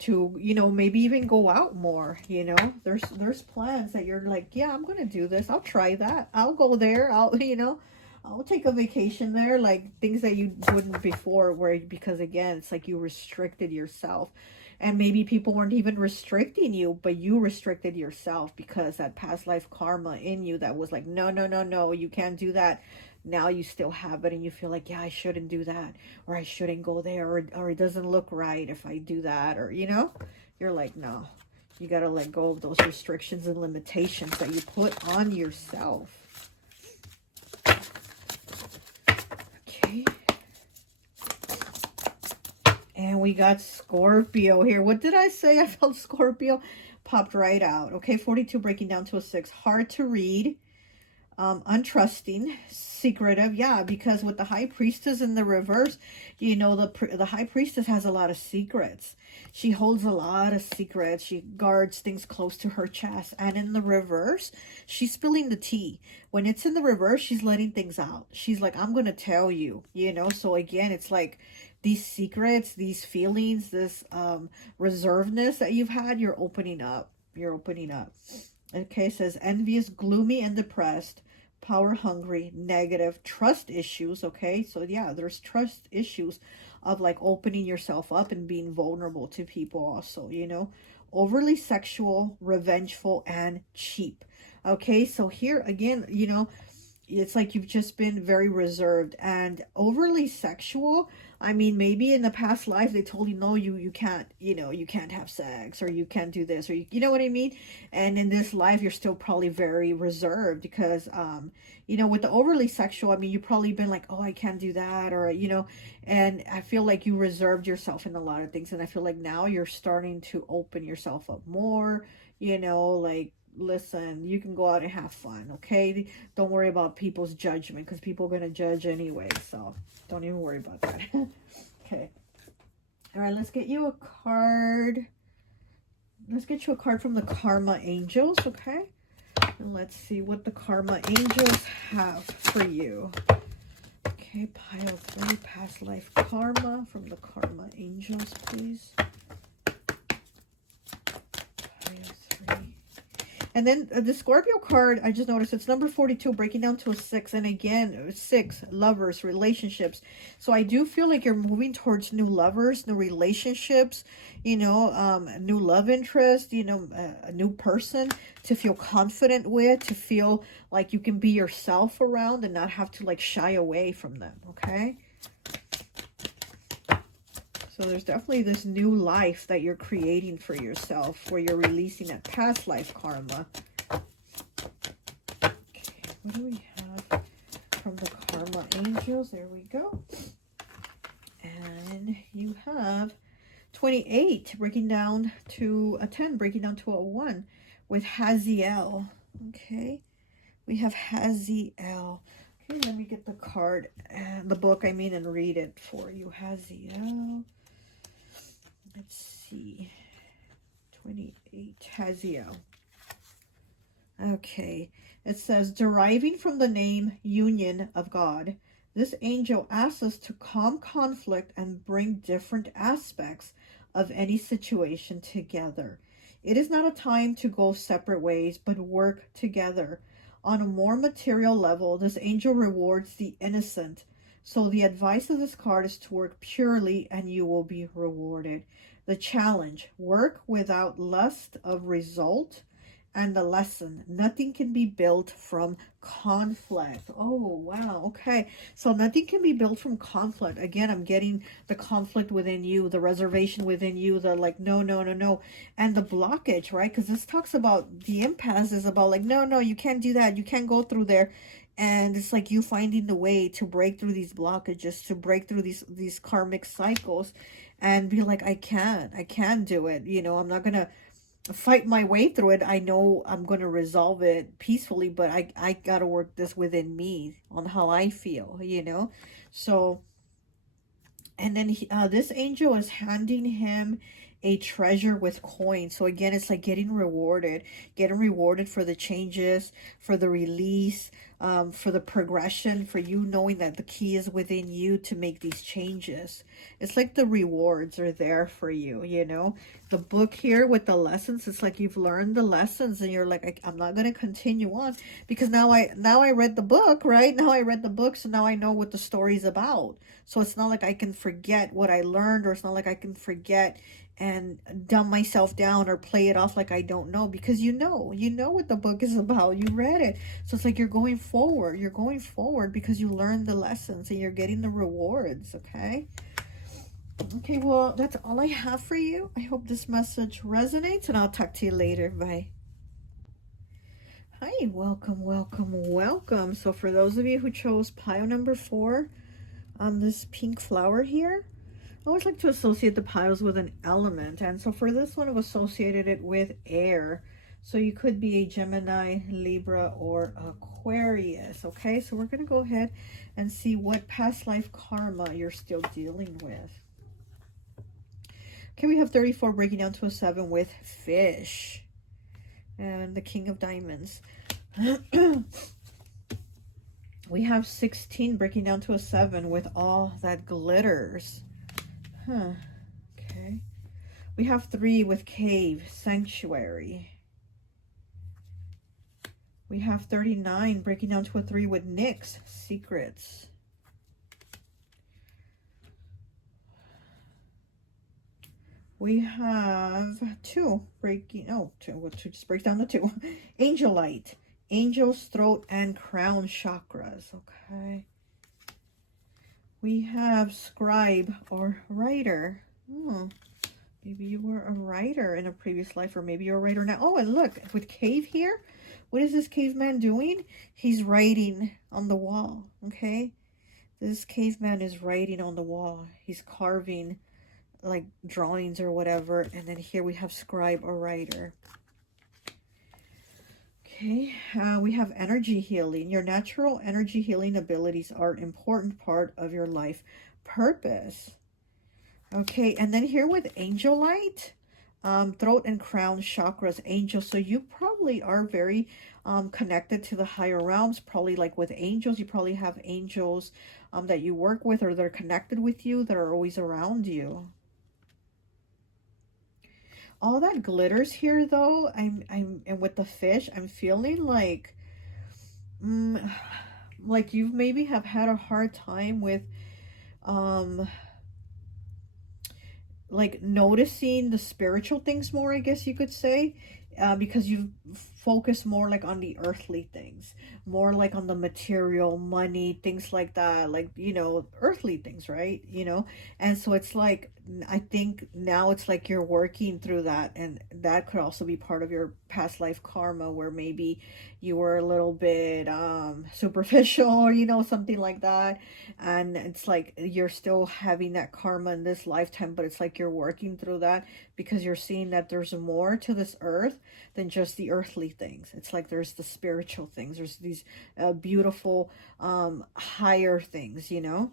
you know, maybe even go out more. You know, there's plans that you're like, yeah, I'm gonna do this. I'll try that. I'll go there. I'll I'll take a vacation there. Like things that you wouldn't before, because again, it's like you restricted yourself. And maybe people weren't even restricting you, but you restricted yourself because that past life karma in you that was like, no, you can't do that. Now you still have it, and you feel like, yeah, I shouldn't do that, or I shouldn't go there, or it doesn't look right if I do that, or, you know, you're like, no, you got to let go of those restrictions and limitations that you put on yourself. And we got Scorpio here. What did I say? I felt Scorpio popped right out. Okay, 42 breaking down to a 6. Hard to read. Untrusting, secretive, yeah, because with the High Priestess in the reverse, you know, the High Priestess has a lot of secrets. She holds a lot of secrets. She guards things close to her chest. And in the reverse, she's spilling the tea. When it's in the reverse, she's letting things out. She's like, I'm going to tell you, you know. So again, it's like these secrets, these feelings, this reservedness that you've had, you're opening up. You're opening up. Okay, it says envious, gloomy, and depressed, power hungry, negative, trust issues. Okay, so yeah, there's trust issues of like opening yourself up and being vulnerable to people also, you know. Overly sexual, revengeful, and cheap. Okay, so here again, you know, it's like you've just been very reserved and overly sexual. I mean, maybe in the past life they told you, no, you can't, you know, you can't have sex, or you can't do this, or you know what I mean? And in this life, you're still probably very reserved because, you know, with the overly sexual, I mean, you've probably been like, oh, I can't do that, or, you know, and I feel like you reserved yourself in a lot of things. And I feel like now you're starting to open yourself up more, you know, like, listen, you can go out and have fun, okay? Don't worry about people's judgment because people are going to judge anyway, so don't even worry about that. Okay. All right, let's get you a card. Let's get you a card from the Karma Angels, okay? And let's see what the Karma Angels have for you. Okay, pile 3, past life karma from the Karma Angels, please. And then the Scorpio card, I just noticed it's number 42, breaking down to a 6. And again, 6, lovers, relationships. So I do feel like you're moving towards new lovers, new relationships, you know, new love interest, you know, a new person to feel confident with, to feel like you can be yourself around and not have to like shy away from them, okay? So there's definitely this new life that you're creating for yourself where you're releasing that past life karma. Okay, what do we have from the Karma Angels? There we go. And you have 28 breaking down to a 10, breaking down to a 1 with Haziel. Okay, we have Haziel. Okay, let me get the card, the book, I mean, and read it for you. Haziel. Let's see, 28, Haziel. Okay, it says, deriving from the name Union of God, this angel asks us to calm conflict and bring different aspects of any situation together. It is not a time to go separate ways, but work together. On a more material level, this angel rewards the innocent. So the advice of this card is to work purely and you will be rewarded. The challenge, work without lust of result. And the lesson, nothing can be built from conflict. Oh, wow. Okay. So nothing can be built from conflict. Again, I'm getting the conflict within you, the reservation within you, the like, no, no, no, no. And the blockage, right? Because this talks about the impasse is about like, no, no, you can't do that. You can't go through there. And it's like you finding the way to break through these blockages, to break through these karmic cycles and be like, I can do it. You know, I'm not going to fight my way through it. I know I'm going to resolve it peacefully, but I got to work this within me on how I feel, you know? So, and then this angel is handing him a treasure with coins. So again, it's like getting rewarded for the changes, for the release, for the progression, for you knowing that the key is within you to make these changes. It's like the rewards are there for you, you know. The book here with the lessons, it's like you've learned the lessons and you're like, I'm not going to continue on because now I read the book, right? Now I read the book, so now I know what the story's about. So it's not like I can forget what I learned, or it's not like I can forget and dumb myself down or play it off like I don't know, because you know what the book is about. You read it. So it's like you're going forward because you learned the lessons and you're getting the rewards. Okay, well, that's all I have for you. I hope this message resonates, and I'll talk to you later. Bye. Hi, welcome. So for those of you who chose pile number 4 on this pink flower here, I always like to associate the piles with an element. And so for this one, I've associated it with air. So you could be a Gemini, Libra, or Aquarius. Okay, so we're going to go ahead and see what past life karma you're still dealing with. Okay, we have 34 breaking down to a 7 with fish. And the King of Diamonds. We have 16 breaking down to a 7 with all that glitters. Okay. We have 3 with cave, sanctuary. We have 39 breaking down to a 3 with Nyx, secrets. We have 2 breaking, just break down the 2. Angel light, angel's throat and crown chakras. Okay. We have scribe or writer. Maybe you were a writer in a previous life, or maybe you're a writer now. Oh, and look, with cave here, what is this caveman doing? He's writing on the wall, okay? This caveman is writing on the wall. He's carving like drawings or whatever. And then here we have scribe or writer. Okay, we have energy healing. Your natural energy healing abilities are an important part of your life purpose. Okay, and then here with angel light, throat and crown chakras, angels. So you probably are very connected to the higher realms. Probably like with angels, you probably have angels that you work with or that are connected with you, that are always around you. All that glitters here, though, and with the fish, I'm feeling like you maybe have had a hard time with like noticing the spiritual things more, I guess you could say, because you focus more like on the earthly things, more like on the material, money, things like that, like, you know, earthly things, right? You know, and so it's like, I think now it's like you're working through that, and that could also be part of your past life karma, where maybe you were a little bit superficial, or, you know, something like that, and it's like you're still having that karma in this lifetime, but it's like you're working through that because you're seeing that there's more to this earth than just the earthly things. It's like there's the spiritual things, there's these beautiful higher things, you know.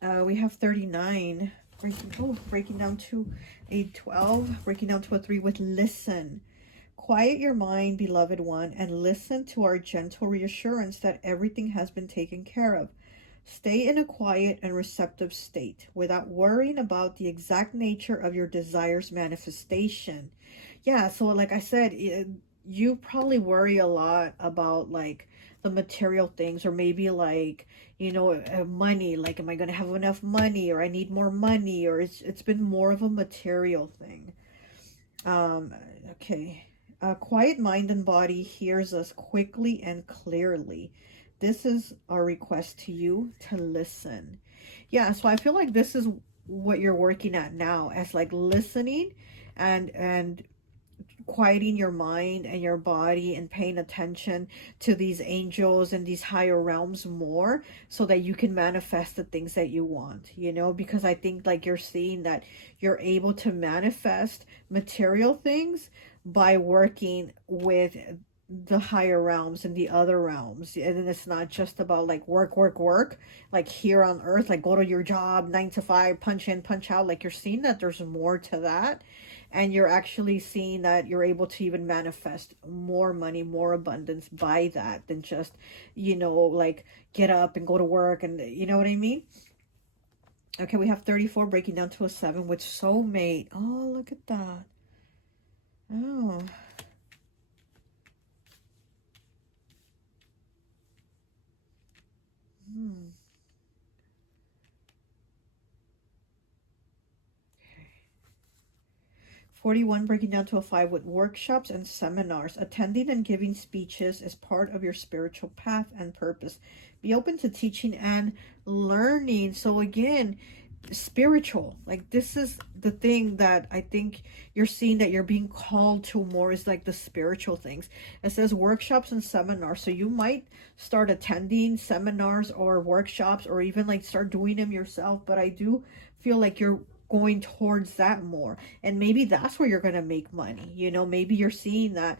We have 39 breaking down to a 12, breaking down to a 3 with listen. Quiet your mind, beloved one, and listen to our gentle reassurance that everything has been taken care of. Stay in a quiet and receptive state without worrying about the exact nature of your desire's manifestation. Yeah, so like I said, you probably worry a lot about like the material things, or maybe like, you know, money, like, am I going to have enough money, or I need more money, or it's been more of a material thing. Okay. A quiet mind and body hears us quickly and clearly. This is our request to you to listen. Yeah, so I feel like this is what you're working at now, as like listening and quieting your mind and your body and paying attention to these angels and these higher realms more, so that you can manifest the things that you want, you know, because I think like you're seeing that you're able to manifest material things by working with the higher realms and the other realms. And then it's not just about like work like here on earth, like go to your job 9 to 5, punch in, punch out. Like you're seeing that there's more to that, and you're actually seeing that you're able to even manifest more money, more abundance by that, than just, you know, like get up and go to work, and you know what I mean. Okay, we have 34 breaking down to a 7 with soulmate. Oh, look at that. Oh, 41 breaking down to a 5 with workshops and seminars. Attending and giving speeches is part of your spiritual path and purpose. Be open to teaching and learning. So again, spiritual, like this is the thing that I think you're seeing that you're being called to more, is like the spiritual things. It says workshops and seminars, so you might start attending seminars or workshops, or even like start doing them yourself. But I do feel like you're going towards that more. And maybe that's where you're going to make money. You know, maybe you're seeing that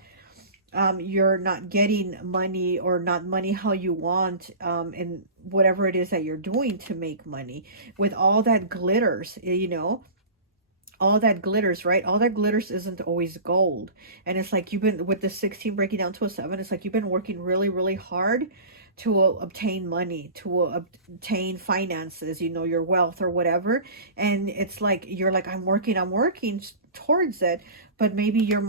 you're not getting money, or not money how you want, in whatever it is that you're doing to make money. With all that glitters, you know, all that glitters, right? All that glitters isn't always gold. And it's like you've been, with the 16 breaking down to a 7, it's like you've been working really, really hard to obtain money, to obtain finances, you know, your wealth or whatever. And it's like, you're like, I'm working towards it. But maybe you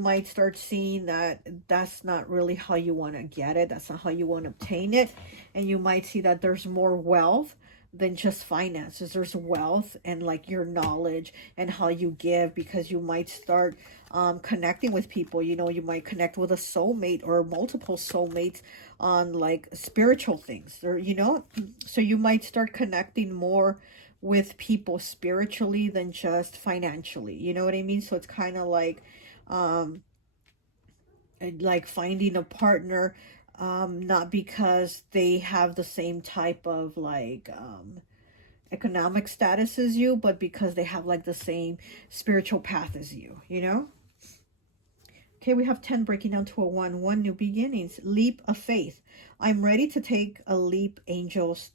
might start seeing that that's not really how you want to get it. That's not how you want to obtain it. And you might see that there's more wealth than just finances. There's wealth and like your knowledge and how you give, because you might start connecting with people. You know, you might connect with a soulmate or multiple soulmates on like spiritual things, or, you know, so you might start connecting more with people spiritually than just financially. You know what I mean? So it's kind of like finding a partner, not because they have the same type of like economic status as you, but because they have like the same spiritual path as you, you know? Okay, we have 10 breaking down to a 1. 1, new beginnings. Leap of faith. I'm ready to take a leap, angels.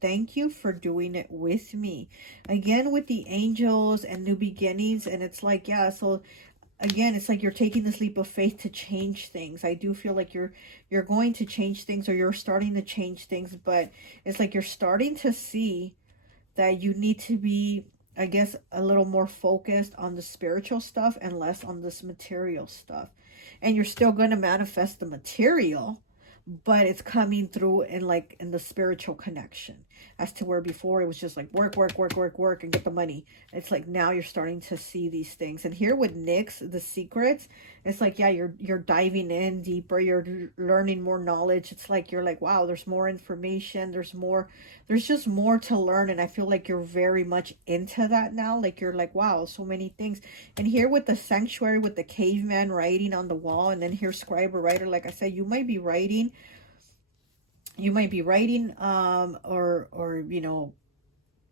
Thank you for doing it with me. Again, with the angels and new beginnings. And it's like, yeah, so again, it's like you're taking this leap of faith to change things. I do feel like you're going to change things, or you're starting to change things. But it's like you're starting to see that you need to be, I guess, a little more focused on the spiritual stuff and less on this material stuff. And you're still going to manifest the material, but it's coming through in the spiritual connection, as to where before it was just like work and get the money. It's like now you're starting to see these things. And here with Nyx, the secrets, it's like, yeah, you're diving in deeper, you're learning more knowledge. It's like you're like, wow, there's more information, there's just more to learn. And I feel like you're very much into that now. Like you're like, wow, so many things. And here with the sanctuary, with the caveman writing on the wall, and then here scribe or writer, like I said, you might be writing, or you know,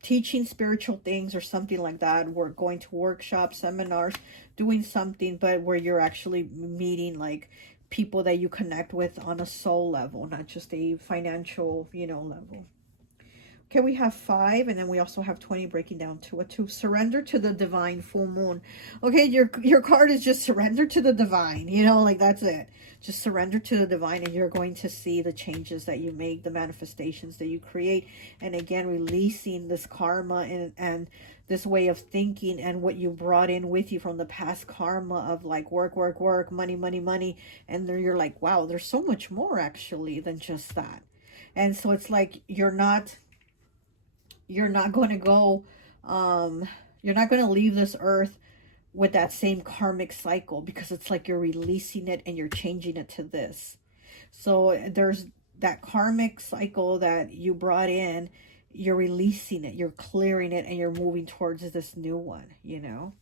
teaching spiritual things or something like that. We're going to workshops, seminars, doing something, but where you're actually meeting like people that you connect with on a soul level, not just a financial, you know, level. Okay, we have 5, and then we also have 20 breaking down to a 2. Surrender to the divine, full moon. Okay, your card is just surrender to the divine, you know, like that's it. Just surrender to the divine, and you're going to see the changes that you make, the manifestations that you create. And again, releasing this karma and this way of thinking and what you brought in with you from the past karma of like work, money. And then you're like, wow, there's so much more actually than just that. And so it's like you're not going to go, you're not going to leave this earth with that same karmic cycle, because it's like you're releasing it and you're changing it to this. So there's that karmic cycle that you brought in, you're releasing it, you're clearing it, and you're moving towards this new one, you know?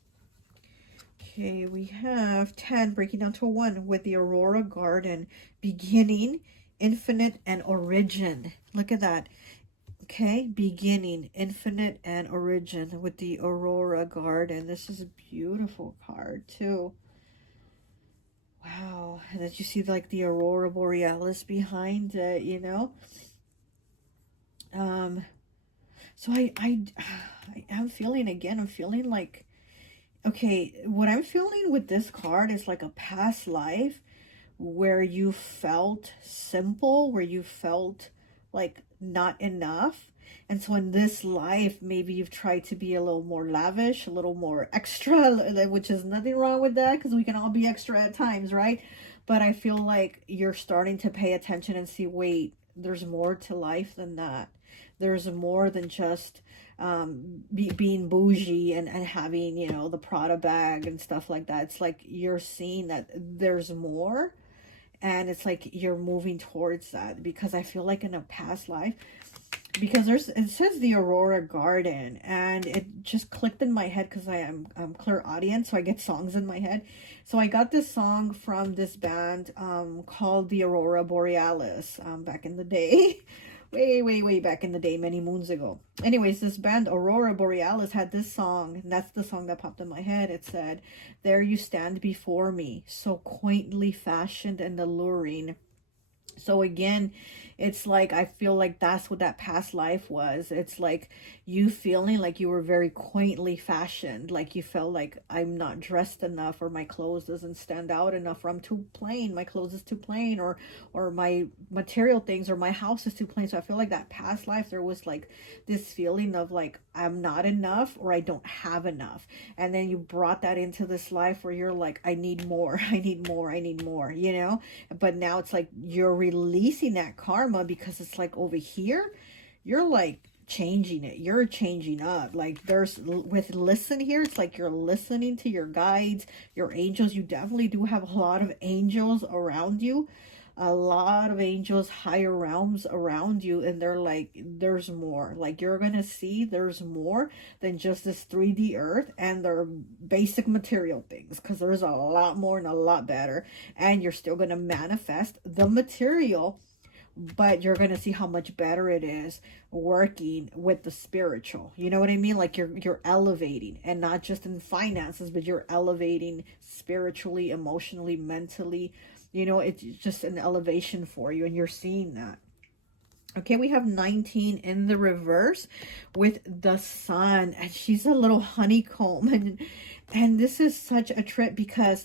Okay, we have 10 breaking down to a 1 with the Aurora Garden, beginning, infinite, and origin. Look at that. Okay, beginning, infinite, and origin with the Aurora Garden. This is a beautiful card too. Wow. And then you see like the Aurora Borealis behind it, you know. So I am feeling, again, I'm feeling like, okay, what I'm feeling with this card is like a past life where you felt simple, where you felt like not enough. And so in this life, maybe you've tried to be a little more lavish, a little more extra, which is nothing wrong with that, because we can all be extra at times, right? But I feel like you're starting to pay attention and see, wait, there's more to life than that. There's more than just being bougie and having, you know, the Prada bag and stuff like that. It's like you're seeing that there's more. And it's like you're moving towards that, because I feel like in a past life, because it says the Aurora Garden, and it just clicked in my head because I am Clairaudience, so I get songs in my head. So I got this song from this band called the Aurora Borealis back in the day. way back in the day, many moons ago. Anyways, this band Aurora Borealis had this song, and that's the song that popped in my head. It said, "There you stand before me, so quaintly fashioned and alluring." So again, it's like, I feel like that's what that past life was. It's like you feeling like you were very quaintly fashioned, like you felt like, I'm not dressed enough, or my clothes doesn't stand out enough, or I'm too plain, my clothes is too plain, or my material things, or my house is too plain. So I feel like that past life, there was like this feeling of like, I'm not enough, or I don't have enough. And then you brought that into this life where you're like, I need more, I need more, I need more, you know? But now it's like you're releasing that karma, because it's like over here, you're like changing it, you're changing up. Like there's, with listen here, it's like you're listening to your guides, your angels. You definitely do have a lot of angels around you, a lot of angels, higher realms around you, and they're like, there's more. Like you're gonna see there's more than just this 3D earth and their basic material things, because there's a lot more and a lot better. And you're still gonna manifest the material, but you're going to see how much better it is working with the spiritual. You know what I mean? Like you're elevating, and not just in finances, but you're elevating spiritually, emotionally, mentally. You know, it's just an elevation for you, and you're seeing that. Okay, we have 19 in the reverse with the sun, and she's a little honeycomb, and this is such a trip, because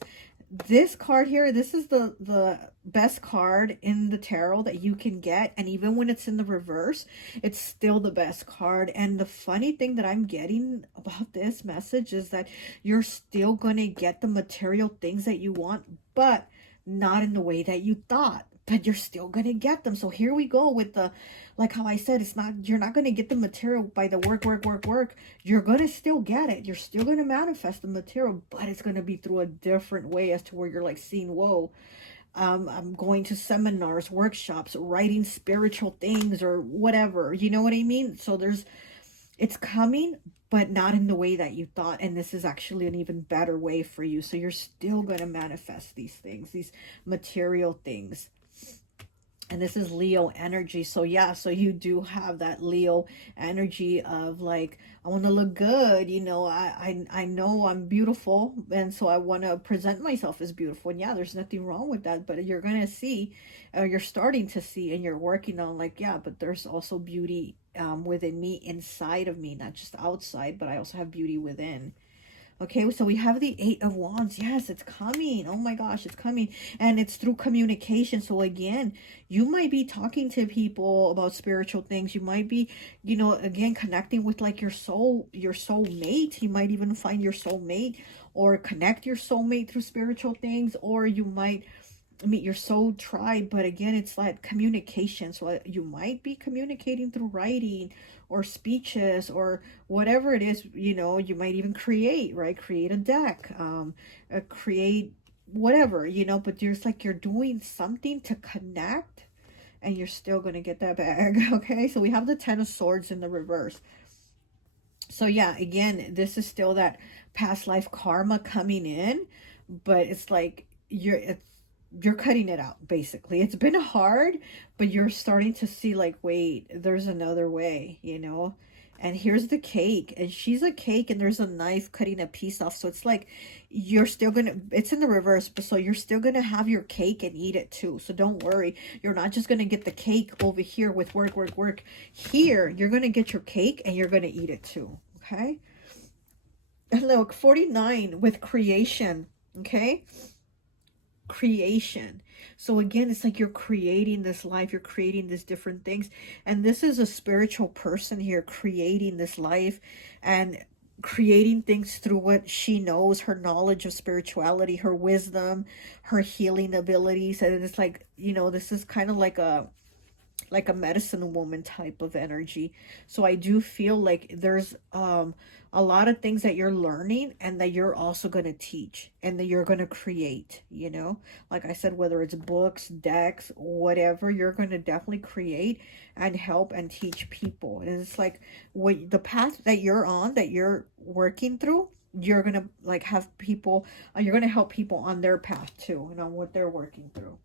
this card here, this is the best card in the tarot that you can get, and even when it's in the reverse, it's still the best card. And the funny thing that I'm getting about this message is that you're still going to get the material things that you want, but not in the way that you thought, but you're still going to get them. So here we go with the, like how I said, it's not, you're not going to get the material by the work. You're going to still get it. You're still going to manifest the material, but it's going to be through a different way, as to where you're like seeing, whoa, I'm going to seminars, workshops, writing spiritual things, or whatever, you know what I mean? So it's coming, but not in the way that you thought. And this is actually an even better way for you. So you're still going to manifest these things, these material things. And this is Leo energy. So yeah, so you do have that Leo energy of like, I want to look good, you know, I know I'm beautiful, and so I want to present myself as beautiful. And yeah, there's nothing wrong with that, but you're going to see, you're starting to see, and you're working on like, yeah, but there's also beauty within me, inside of me, not just outside, but I also have beauty within. Okay, so we have the 8 of Wands. Yes, it's coming. Oh my gosh, it's coming. And it's through communication. So again, you might be talking to people about spiritual things. You might be, you know, again, connecting with like your soulmate. You might even find your soulmate, or connect your soulmate through spiritual things, or you might meet your soul tribe. But again, it's like communication. So you might be communicating through writing or speeches or whatever it is. You know, you might even create a deck, create whatever, you know, but there's like, you're doing something to connect, and you're still going to get that bag. Okay, so we have the 10 of Swords in the reverse. So yeah, again, this is still that past life karma coming in, but it's like you're cutting it out, basically. It's been hard, but you're starting to see like, wait, there's another way, you know. And here's the cake, and she's a cake, and there's a knife cutting a piece off. So it's like you're still gonna, it's in the reverse, but so you're still gonna have your cake and eat it too. So don't worry, you're not just gonna get the cake over here with work. Here you're gonna get your cake and you're gonna eat it too. Okay, and look, 49 with creation. Okay, creation. So again, it's like you're creating this life, you're creating these different things, and this is a spiritual person here creating this life and creating things through what she knows, her knowledge of spirituality, her wisdom, her healing abilities. And it's like, you know, this is kind of like a medicine woman type of energy. So I do feel like there's a lot of things that you're learning, and that you're also going to teach, and that you're going to create, you know, like I said, whether it's books, decks, whatever, you're going to definitely create and help and teach people. And it's like, what the path that you're on, that you're working through, you're going to like have people, you're going to help people on their path too, and on what they're working through.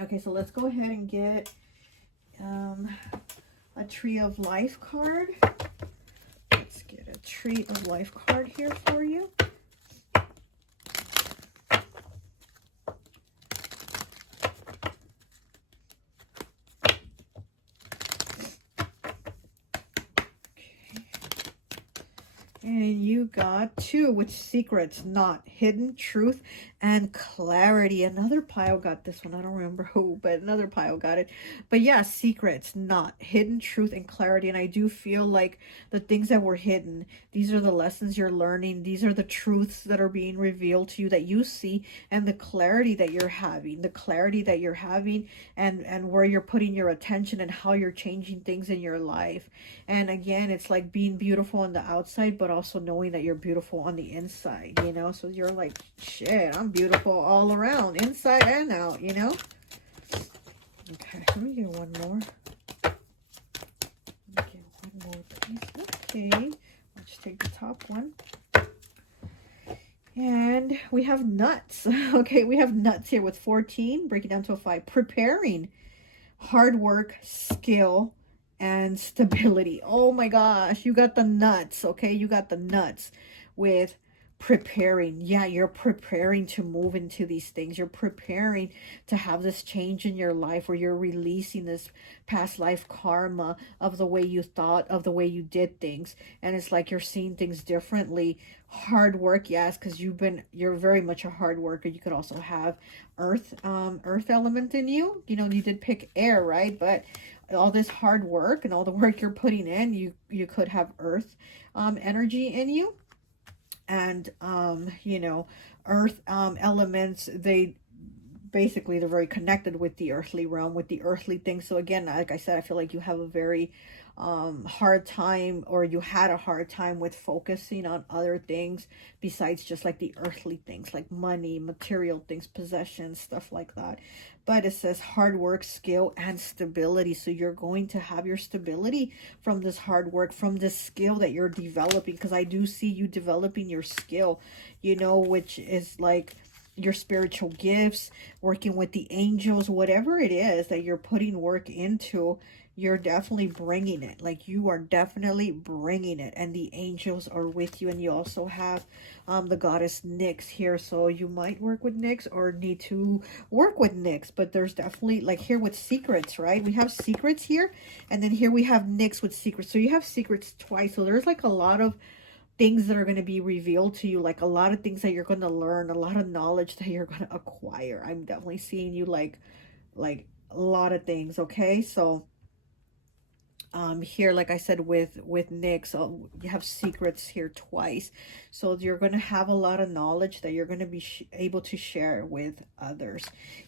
Okay, so let's go ahead and get a Tree of Life card. Let's get a Tree of Life card here for you. And you got 2, which secrets, not hidden, truth, and clarity. Another pile got this one. I don't remember who, but another pile got it. But yeah, secrets, not hidden, truth, and clarity. And I do feel like the things that were hidden, these are the lessons you're learning. These are the truths that are being revealed to you that you see, and the clarity that you're having, and where you're putting your attention and how you're changing things in your life. And again, it's like being beautiful on the outside, but also knowing that you're beautiful on the inside, you know? So you're like, shit, I'm beautiful all around, inside and out, you know? Okay, let me get one more. Get one more, please. Okay, let's take the top one. And we have nuts. Okay, we have nuts here with 14, breaking down to a 5. Preparing, hard work, skill, and stability. Oh my gosh, you got the nuts. Okay, you got the nuts with preparing. Yeah, you're preparing to move into these things. You're preparing to have this change in your life where you're releasing this past life karma of the way you thought, of the way you did things. And it's like you're seeing things differently. Hard work, yes, because you're very much a hard worker. You could also have earth element in you. You know, you did pick air, right? But all this hard work and all the work you're putting in, you could have earth energy in you. And you know, earth elements, they're very connected with the earthly realm, with the earthly things. So again, like I said, I feel like you have a very hard time, or you had a hard time with focusing on other things besides just like the earthly things, like money, material things, possessions, stuff like that. But it says hard work, skill, and stability. So you're going to have your stability from this hard work, from this skill that you're developing, because I do see you developing your skill, you know, which is like your spiritual gifts, working with the angels, whatever it is that you're putting work into, you're definitely bringing it. Like, you are definitely bringing it, and the angels are with you. And you also have the goddess Nyx here, so you might work with Nyx or need to work with Nyx. But there's definitely, like here with secrets, right? We have secrets here, and then here we have Nyx with secrets. So you have secrets twice. So there's like a lot of things that are going to be revealed to you, like a lot of things that you're going to learn, a lot of knowledge that you're going to acquire. I'm definitely seeing you like a lot of things. Okay, so here, like I said, with Nyx, you have secrets here twice. So you're going to have a lot of knowledge that you're going to be able to share with others.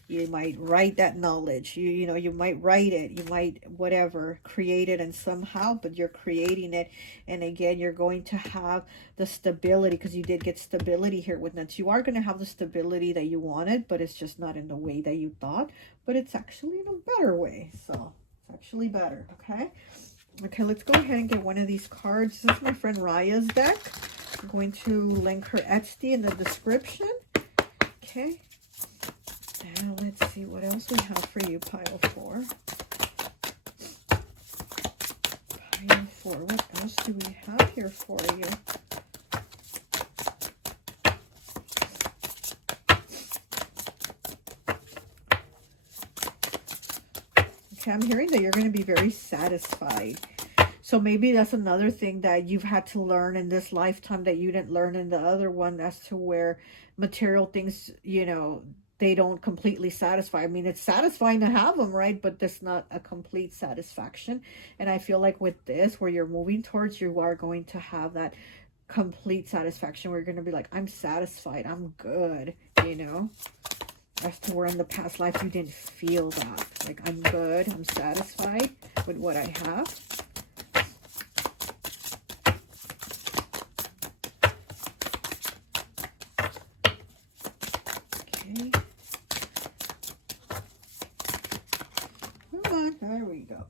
You might write that knowledge. You know, you might write it. You might, whatever, create it, and somehow, but you're creating it. And again, you're going to have the stability, because you did get stability here with nuts. You are going to have the stability that you wanted, but it's just not in the way that you thought. But it's actually in a better way. So actually better. Okay, let's go ahead and get one of these cards. This is my friend Raya's deck. I'm going to link her Etsy in the description. Okay, now let's see what else we have for you. Pile 4. What else do we have here for you? Okay, I'm hearing that you're going to be very satisfied. So maybe that's another thing that you've had to learn in this lifetime that you didn't learn in the other one, as to where material things, you know, they don't completely satisfy. I mean, it's satisfying to have them, right? But that's not a complete satisfaction. And I feel like with this, where you're moving towards, you are going to have that complete satisfaction where you're going to be like, I'm satisfied, I'm good, you know? As to where in the past life you didn't feel that. Like, I'm good, I'm satisfied with what I have. Okay. Come on, there we go.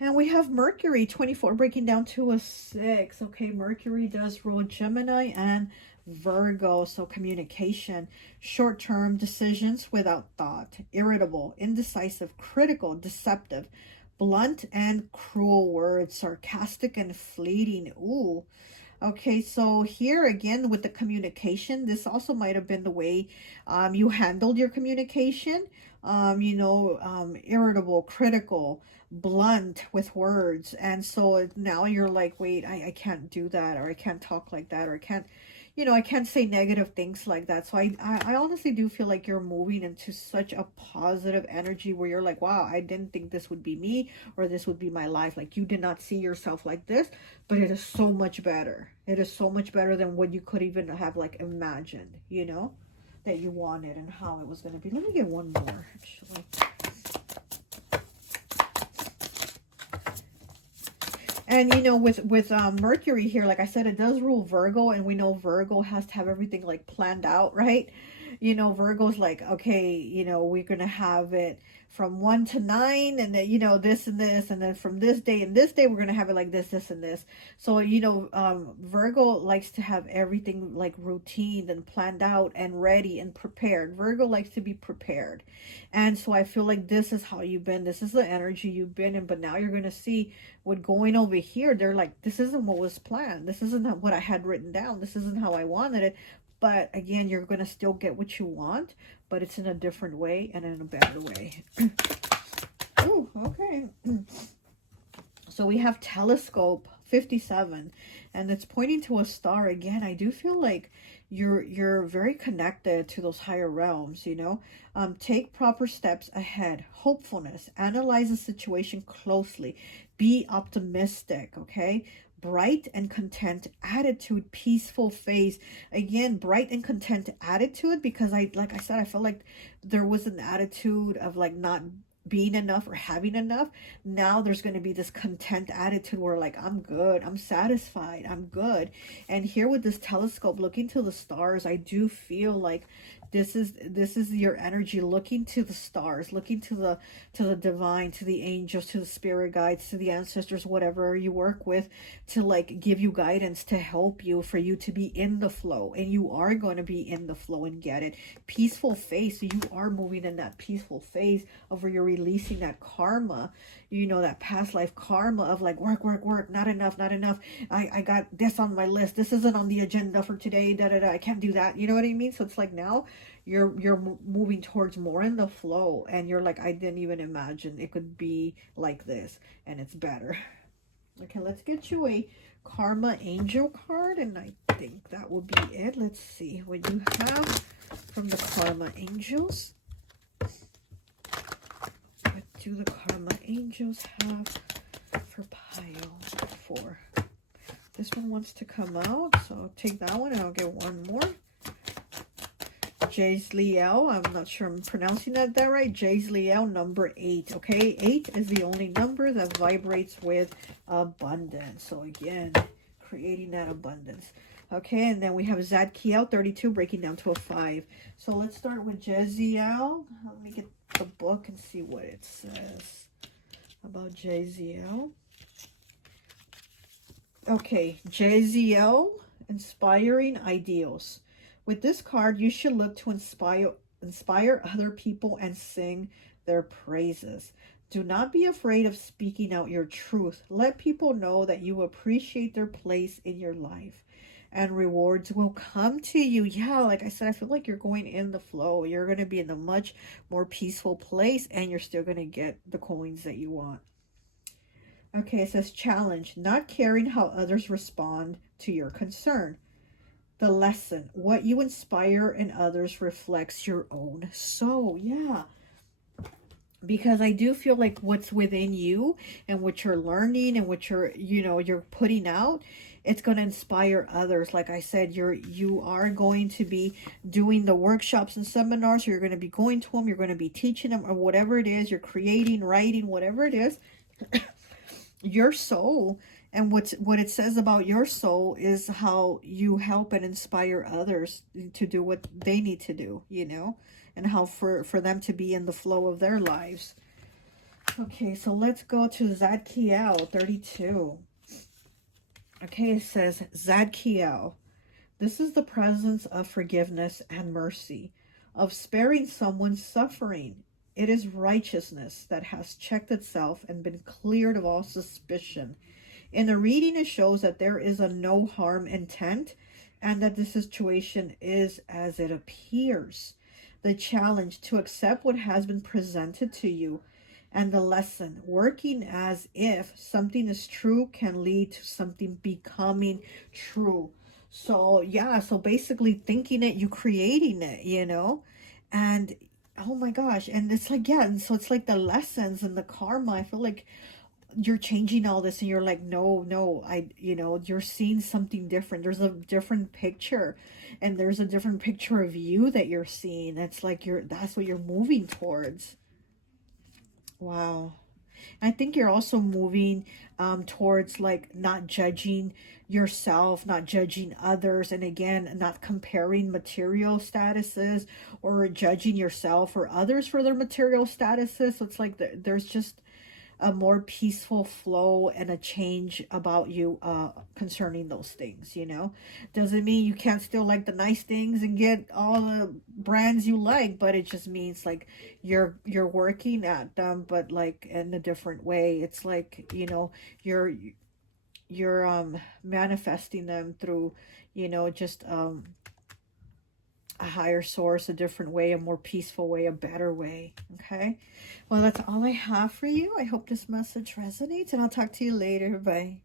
And we have Mercury, 24, breaking down to a 6. Okay, Mercury does rule Gemini and Virgo, so communication, short-term decisions without thought, irritable, indecisive, critical, deceptive, blunt and cruel words, sarcastic and fleeting. Ooh. Okay, so here again with the communication, this also might have been the way you handled your communication. Irritable, critical, blunt with words. And so now you're like, wait, I can't do that, or I can't talk like that, or I can't, I can't say negative things like that. So I honestly do feel like you're moving into such a positive energy where you're like, wow, I didn't think this would be me, or this would be my life. Like, you did not see yourself like this, but it is so much better. It is so much better than what you could even have like imagined, that you wanted and how it was going to be. Let me get one more, actually. And with Mercury here, like I said, it does rule Virgo, and we know Virgo has to have everything like planned out, right? Virgo's like, okay, we're gonna have it from 1 to 9, and then this and this, and then from this day and this day we're gonna have it like this and this. So Virgo likes to have everything like routine and planned out and ready and prepared. Virgo likes to be prepared, and so I feel like this is how you've been. This is the energy you've been in. But now you're gonna see what going over here. They're like, this isn't what was planned. This isn't what I had written down. This isn't how I wanted it. But again, you're going to still get what you want, but it's in a different way and in a better way. Oh, okay. So we have telescope 57, and it's pointing to a star. Again, I do feel like you're very connected to those higher realms, take proper steps ahead, hopefulness, analyze the situation closely, be optimistic, okay? Bright and content attitude, peaceful face. Again, bright and content attitude, because like I said, I felt like there was an attitude of like not being enough or having enough. Now there's going to be this content attitude where like, I'm good, I'm satisfied, I'm good. And here with this telescope looking to the stars, I do feel like this is your energy, looking to the stars, looking to the divine, to the angels, to the spirit guides, to the ancestors, whatever you work with, to like give you guidance, to help you, for you to be in the flow. And you are going to be in the flow and get it. Peaceful phase. So you are moving in that peaceful phase of where you're releasing that karma, that past life karma of like work, not enough. I got this on my list. This isn't on the agenda for today. I can't do that. You know what I mean? So it's like now you're moving towards more in the flow, and you're like, I didn't even imagine it could be like this, and it's better. Okay, let's get you a karma angel card, and I think that will be it. Let's see what you have from the karma angels. What do the karma angels have for pile 4? This one wants to come out, so I'll take that one and I'll get one more. Jezliel, I'm not sure I'm pronouncing that right. Jezliel, number 8. Okay, 8 is the only number that vibrates with abundance. So again, creating that abundance. Okay, and then we have Zadkiel, 32, breaking down to a 5. So let's start with Jezliel. Let me get the book and see what it says about Jezliel. Okay, Jezliel, inspiring ideals. With this card, you should look to inspire other people and sing their praises. Do not be afraid of speaking out your truth. Let people know that you appreciate their place in your life, and rewards will come to you. Yeah, like I said, I feel like you're going in the flow. You're going to be in a much more peaceful place, and you're still going to get the coins that you want. Okay, it says challenge, not caring how others respond to your concern. The lesson, what you inspire in others reflects your own soul. Yeah, because I do feel like what's within you and what you're learning and what you're putting out, it's going to inspire others. Like I said, you are going to be doing the workshops and seminars. You're going to be going to them. You're going to be teaching them, or whatever it is you're creating, writing, whatever it is. Your soul, and what it says about your soul is how you help and inspire others to do what they need to do, and how for them to be in the flow of their lives. Okay, so let's go to Zadkiel 32. Okay, it says, Zadkiel, This is the presence of forgiveness and mercy, of sparing someone's suffering. It is righteousness that has checked itself and been cleared of all suspicion. In the reading, it shows that there is a no harm intent and that the situation is as it appears. The challenge to accept what has been presented to you, and the lesson, working as if something is true can lead to something becoming true. So yeah, so basically thinking it, you creating it, you know? And oh my gosh, and it's like, yeah, and so it's like the lessons and the karma. I feel like you're changing all this and you're like, no, you're seeing something different. There's a different picture, and there's a different picture of you that you're seeing. That's like that's what you're moving towards. Wow. I think you're also moving towards like not judging yourself, not judging others, and again, not comparing material statuses or judging yourself or others for their material statuses. So it's like there's just a more peaceful flow and a change about you concerning those things, you know. Doesn't mean you can't still like the nice things and get all the brands you like, but it just means like you're working at them, but like in a different way. It's like, you know, you're manifesting them through, you know, just a higher source, a different way, a more peaceful way, a better way. Okay, well, that's all I have for you. I hope this message resonates, and I'll talk to you later. Bye.